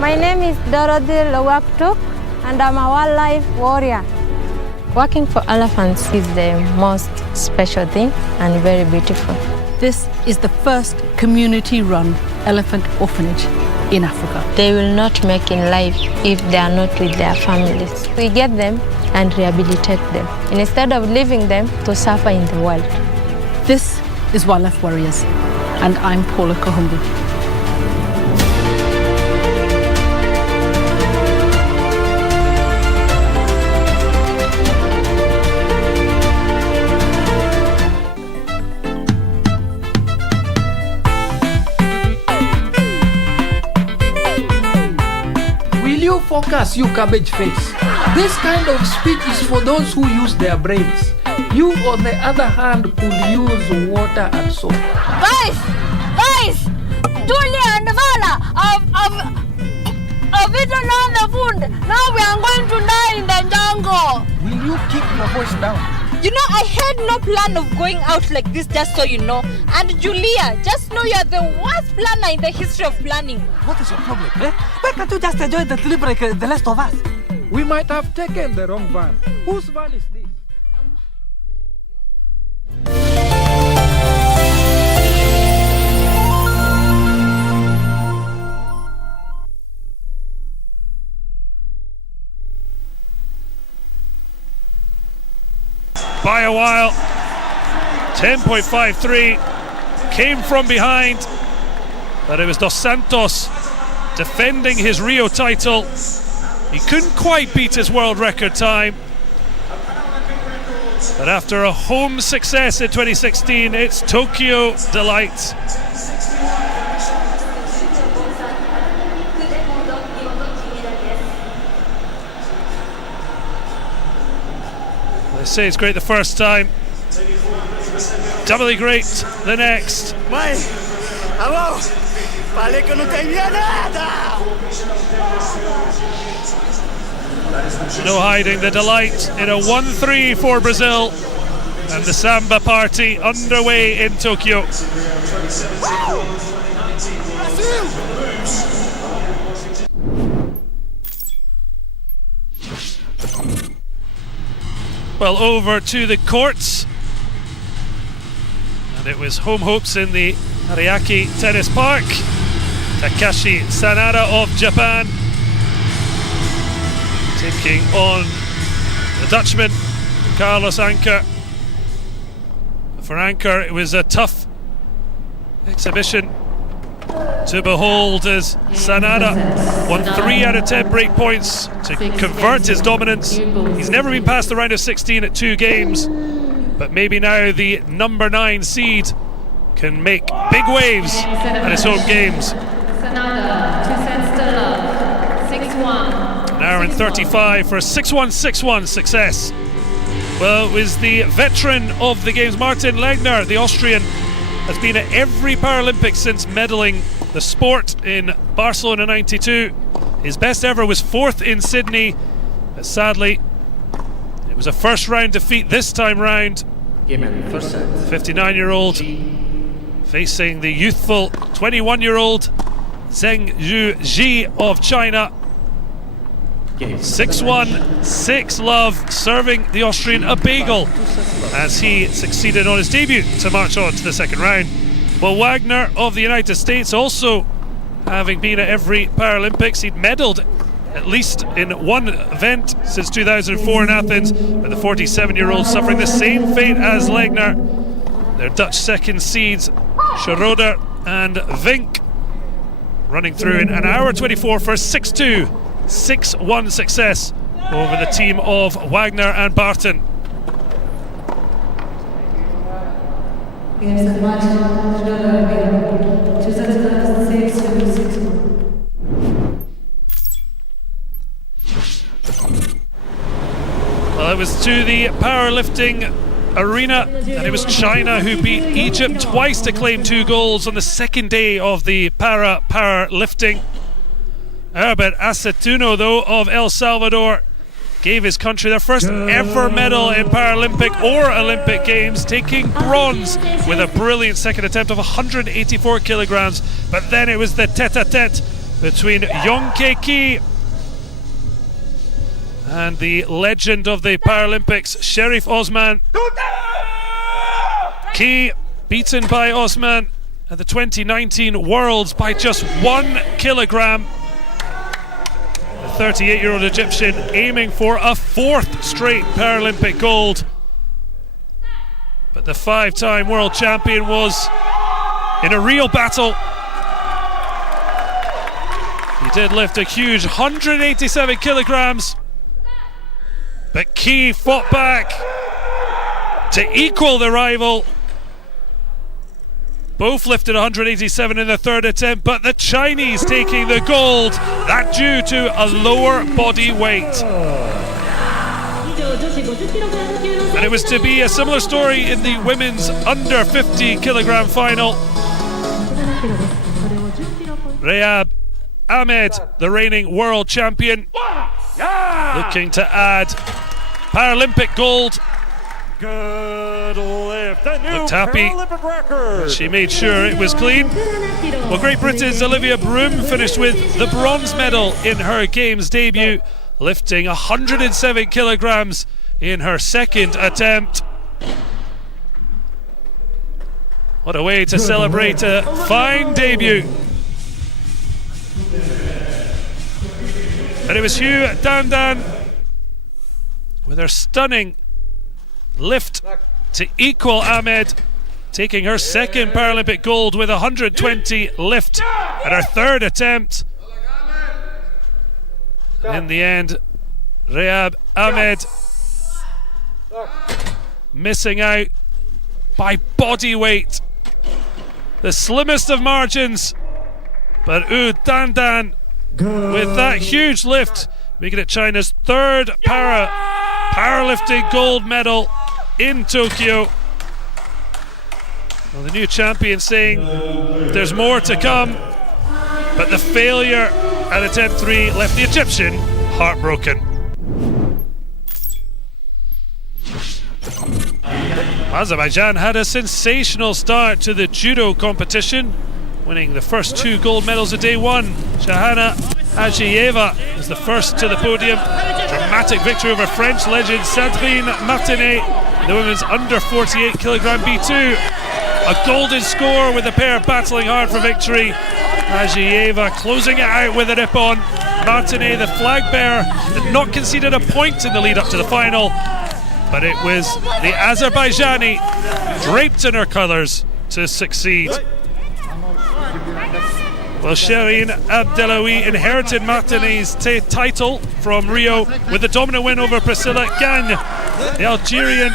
My name is Dorothy Lowaktuk and I'm a wildlife warrior. Working for elephants is the most special thing and very beautiful. This is the first community-run elephant orphanage in Africa. They will not make in life if they are not with their families. We get them and rehabilitate them instead of leaving them to suffer in the wild. This is Wildlife Warriors, and I'm Paula Kahumbu. Focus, you cabbage face. This kind of speech is for those who use their brains. You, on the other hand, could use water and soap. Guys! Julia and Vala, I've eaten all the food. Now we are going to die in the jungle. Will you keep your voice down? You know, I had no plan of going out like this, just so you know. And Julia, just know you're the worst planner in the history of planning. What is your problem? Why can't you just enjoy the sleep like the rest of us? We might have taken the wrong van. Whose van is this? By a while, 10.53, came from behind, but it was Dos Santos defending his Rio title. He couldn't quite beat his world record time, but after a home success in 2016, it's Tokyo delight. They say it's great the first time, doubly great the next. Mãe, alô, falei que eu não tenho nada. No hiding the delight in a 1-3 for Brazil, and the samba party underway in Tokyo. Well, over to the courts, and it was home hopes in the Ariake Tennis Park. Takashi Sanada of Japan taking on the Dutchman Carlos Anker. For Anker, it was a tough exhibition to behold as Sanada won 3 out of 10 break points to convert his dominance. He's never been past the round of 16 at 2 games, but maybe now the number 9 seed can make big waves at his home games. Sanada, 2 sets to love, 6-1. An hour and 35 for a 6-1, 6-1 success. Well, it was the veteran of the games, Martin Legner, the Austrian, has been at every Paralympics since medaling the sport in Barcelona 92. His best ever was 4th in Sydney, but sadly it was a first round defeat this time round. 59-year-old facing the youthful 21-year-old Zheng Zhu of China. 6-1, 6-love, serving the Austrian a bagel as he succeeded on his debut to march on to the second round. Well, Wagner of the United States, also having been at every Paralympics, he'd medalled at least in one event since 2004 in Athens, but the 47-year-old suffering the same fate as Legner. Their Dutch second seeds, Schroeder and Vink, running through in an hour 24 for a 6-2, 6-1 success over the team of Wagner and Barton. Well, it was to the powerlifting arena, and it was China who beat Egypt twice to claim 2 golds on the second day of the powerlifting. Herbert Aceituno, though, of El Salvador, gave his country their first ever medal in Paralympic or Olympic Games, taking bronze with a brilliant second attempt of 184 kilograms. But then it was the tete-a-tete between Yong Ki and the legend of the Paralympics, Sherif Osman. Ki beaten by Osman at the 2019 Worlds by just 1 kilogram. The 38-year-old Egyptian aiming for a 4th straight Paralympic gold. But the 5-time world champion was in a real battle. He did lift a huge 187 kilograms, but Ki fought back to equal the rival. Both lifted 187 in the third attempt, but the Chinese taking the gold, that due to a lower body weight. And it was to be a similar story in the women's under 50 kilogram final. Rehab Ahmed, the reigning world champion, looking to add Paralympic gold. Good lift. Looked happy. She made sure it was clean. Well, Great Britain's Olivia Broom finished with the bronze medal in her Games debut, lifting 107 kilograms in her second attempt. What a way to celebrate a fine debut. And it was Hugh Dandan with her stunning lift to equal Ahmed, taking her second Paralympic gold with 120 lift at her third attempt. And in the end, Rehab Ahmed missing out by body weight, the slimmest of margins, but Dandan with that huge lift, making it China's third powerlifting gold medal in Tokyo. Well, the new champion saying there's more to come, but the failure at attempt 3 left the Egyptian heartbroken. Azerbaijan had a sensational start to the judo competition, winning the first 2 gold medals of day one. Shahana Ajiyeva was the first to the podium. Dramatic victory over French legend Sandrine Martinet in the women's under 48 kilogram B2. A golden score with the pair battling hard for victory. Ajiyeva closing it out with a rip-on. Martinet, the flag bearer, had not conceded a point in the lead up to the final, but it was the Azerbaijani draped in her colours to succeed. Well, Shireen Abdellaoui inherited Martinet's title from Rio with the dominant win over Priscilla Gagne. The Algerian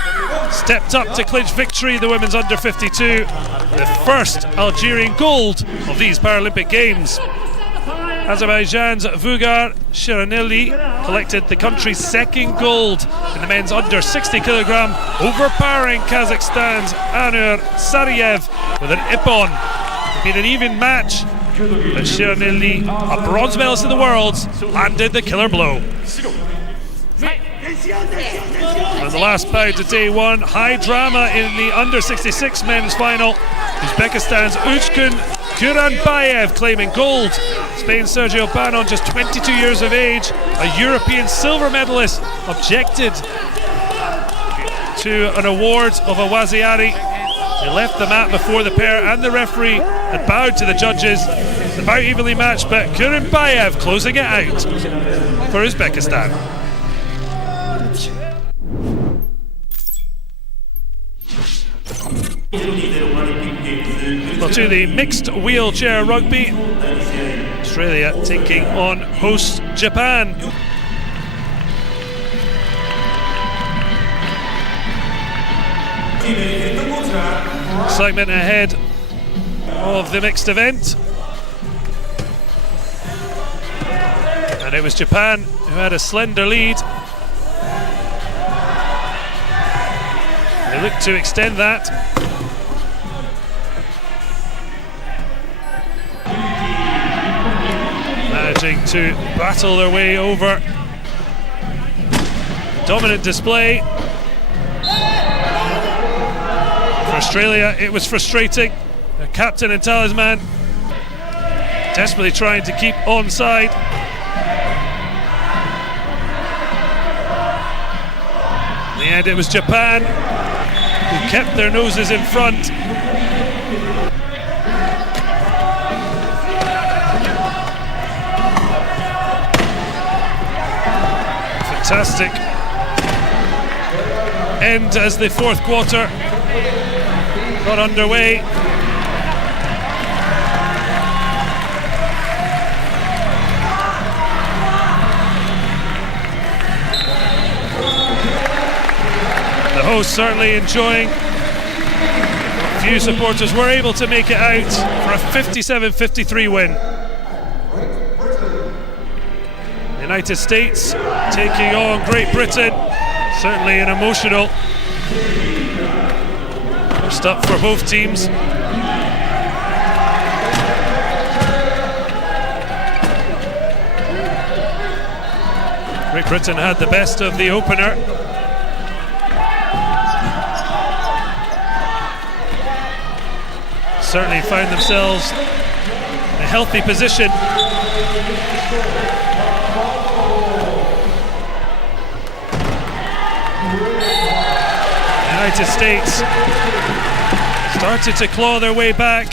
stepped up to clinch victory in the women's under 52, the first Algerian gold of these Paralympic Games. Azerbaijan's Vugar Shiraneli collected the country's second gold in the men's under 60 kilogram, overpowering Kazakhstan's Anur Sariev with an ippon. It's been an even match, but Shiraneli, a bronze medalist in the Worlds, landed the killer blow. And the last bout of day one, high drama in the under 66 men's final. Uzbekistan's Uchkun Kuranbayev claiming gold. Spain's Sergio Banon, just 22 years of age, a European silver medalist, objected to an award of a Waziari. They left the mat before the pair and the referee had bowed to the judges. The bout evenly matched, but Kuranbayev closing it out for Uzbekistan. Well, to the mixed wheelchair rugby, Australia taking on host Japan. Excitement ahead of the mixed event. And it was Japan who had a slender lead. They looked to extend that. Managing to battle their way over. Dominant display. For Australia, it was frustrating. Their captain and talisman desperately trying to keep onside. In the end, it was Japan who kept their noses in front. Fantastic end as the fourth quarter got underway. The hosts certainly enjoying. A few supporters were able to make it out for a 57-53 win. United States taking on Great Britain, certainly an emotional first up for both teams. Great Britain had the best of the opener. Certainly found themselves in a healthy position. United States started to claw their way back.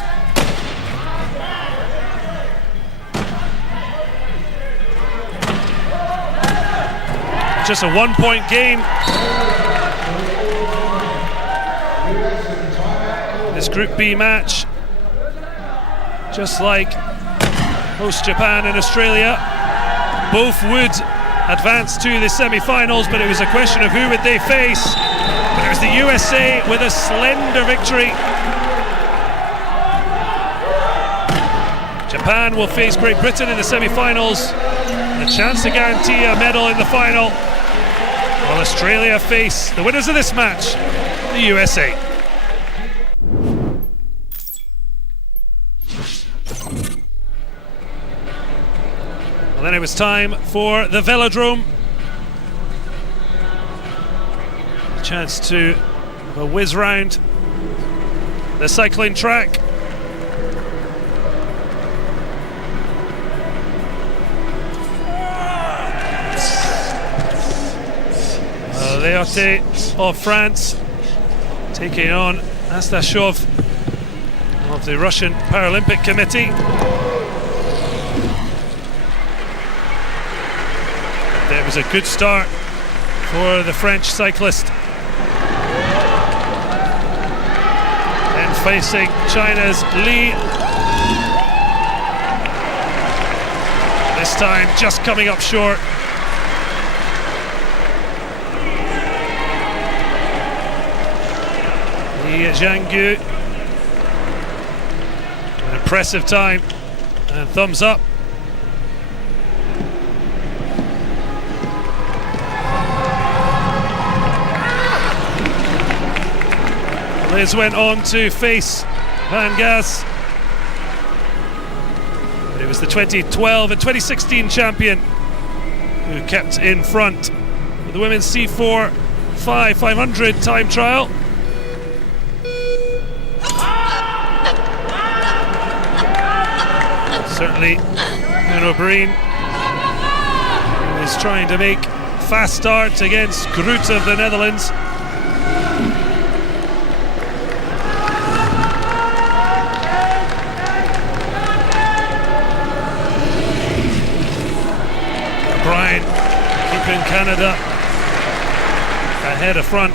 Just a 1-point game. This Group B match, just like host Japan and Australia, both would advance to the semi-finals, but it was a question of who would they face. But it was the USA with a slender victory. Japan will face Great Britain in the semi-finals, and a chance to guarantee a medal in the final, while Australia face the winners of this match, the USA. Well, then it was time for the Velodrome. Chance to a whiz round the cycling track. Leote of France taking on Astashov of the Russian Paralympic Committee. It was a good start for the French cyclist. Then facing China's Li. This time just coming up short. Li Zhangyu. An impressive time, and thumbs up. Liz went on to face Van Gas. But it was the 2012 and 2016 champion who kept in front with the women's C4 500 time trial. Certainly, Menno Breen is trying to make fast start against Groot of the Netherlands. Brian keeping Canada ahead of front.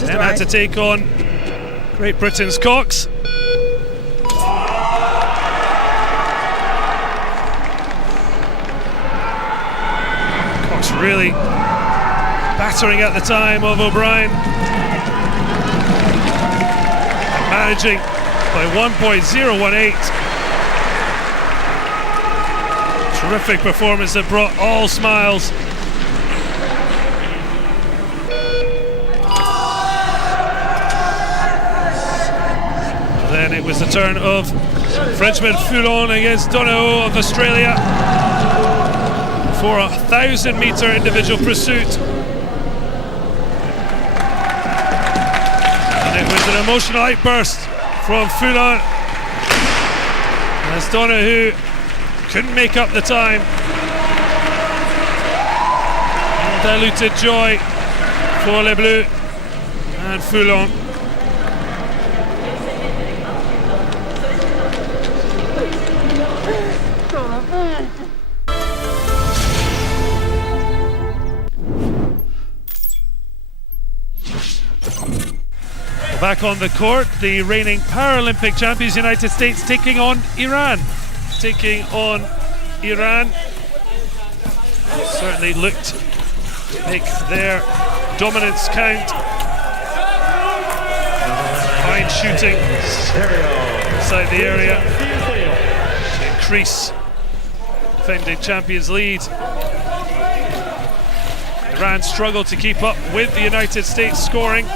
Then had to take on Great Britain's Cox. Cox really battering at the time of O'Brien. Managing by 1.018. Terrific performance that brought all smiles. Then it was the turn of Frenchman Foulon against Donahoe of Australia for a 1,000-metre individual pursuit. And it was an emotional outburst from Foulon as Donahoe couldn't make up the time. Diluted joy for Les Bleus and Foulon. Back on the court, the reigning Paralympic champions, United States, taking on Iran. Certainly looked to make their dominance count. Fine shooting inside the area to increase defending champions' lead. Iran struggled to keep up with the United States scoring.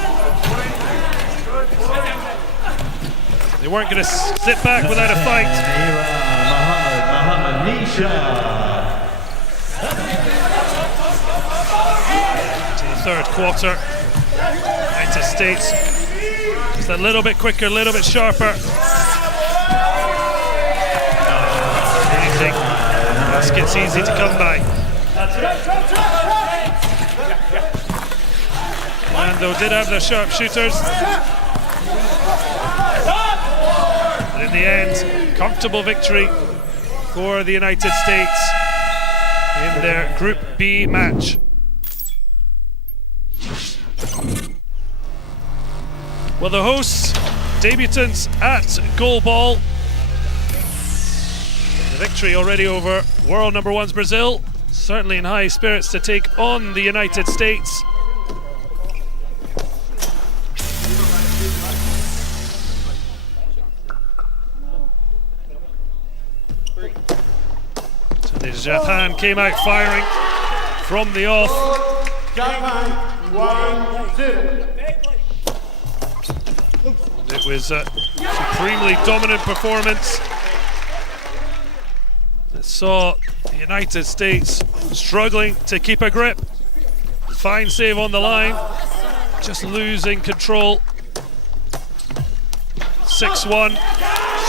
They weren't going to sit back without a fight. To the third quarter, United States just a little bit quicker, a little bit sharper. Anything, basket's easy to come by. Orlando did have their sharp shooters. But in the end, comfortable victory for the United States in their Group B match. Well, the hosts, debutants at goalball. The victory already over world number ones Brazil. Certainly in high spirits to take on the United States. Japan came out firing from the off. Japan 1-2. It was a supremely dominant performance that saw the United States struggling to keep a grip. Fine save on the line. Just losing control. 6-1.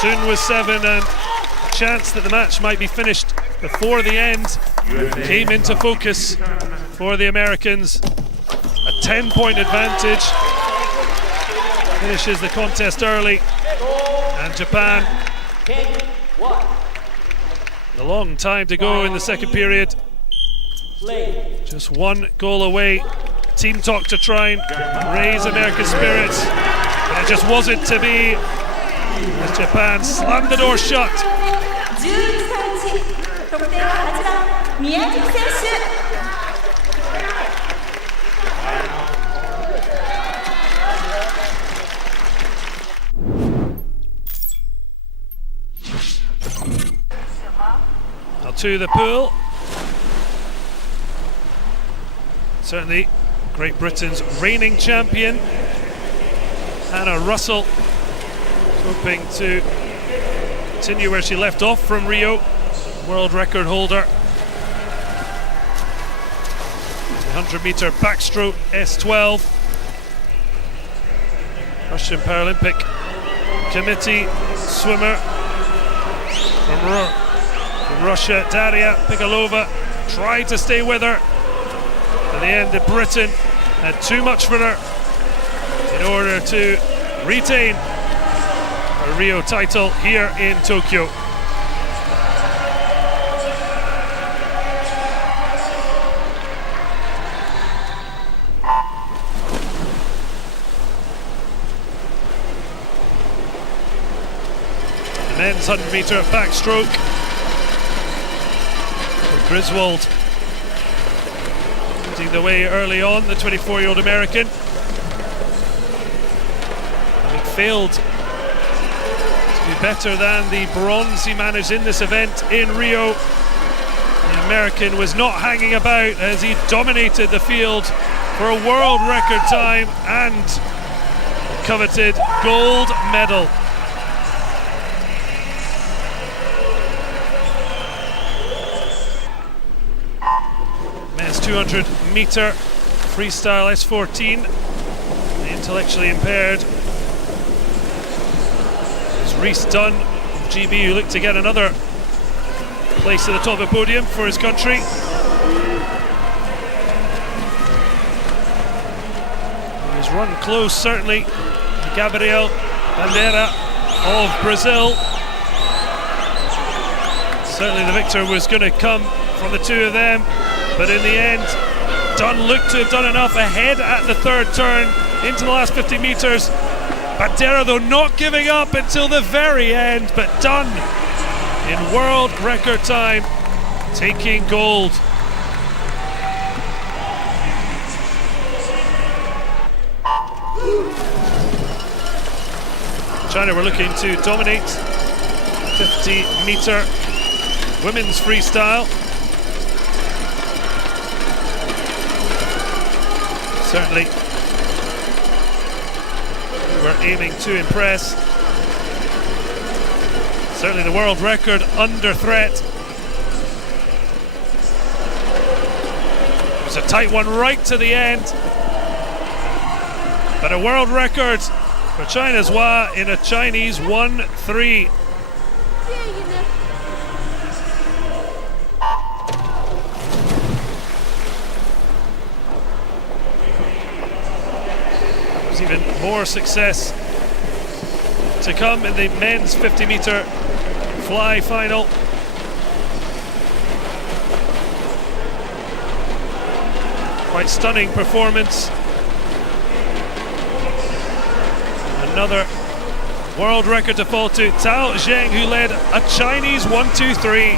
Soon was 7, and a chance that the match might be finished before the end came into focus for the Americans. A 10-point advantage. Finishes the contest early. And Japan, a long time to go in the second period. Just 1 goal away. Team talk to try and raise American spirits, but it just wasn't to be, as Japan slammed the door shut. Now to the pool. Certainly Great Britain's reigning champion, Hannah Russell, hoping to continue where she left off from Rio, world record holder. The 100-meter backstroke S12. Russian Paralympic Committee swimmer from Russia, Daria Pigalova, tried to stay with her. In the end, Britain had too much for her in order to retain a Rio title here in Tokyo. The men's 100-meter backstroke. Griswold leading the way early on, the 24-year-old American. Having failed to be better than the bronze he managed in this event in Rio, the American was not hanging about as he dominated the field for a world record time and coveted gold medal. Men's 200-meter freestyle S14. The intellectually impaired is Rhys Dunn of GB, who looked to get another place at the top of the podium for his country. He's run close, certainly, to Gabriel Bandeira of Brazil. Certainly the victor was going to come from the two of them, but in the end, Dunn looked to have done enough ahead at the third turn into the last 50 metres. Bandeira, though, not giving up until the very end, but Dunn in world record time, taking gold. China were looking to dominate 50-metre women's freestyle. Certainly, we were aiming to impress. Certainly the world record under threat. It was a tight one right to the end. But a world record for China's Hua in a Chinese 1-3. Even more success to come in the men's 50-metre fly final. Quite stunning performance. Another world record to fall to. Tao Zheng, who led a Chinese 1-2-3.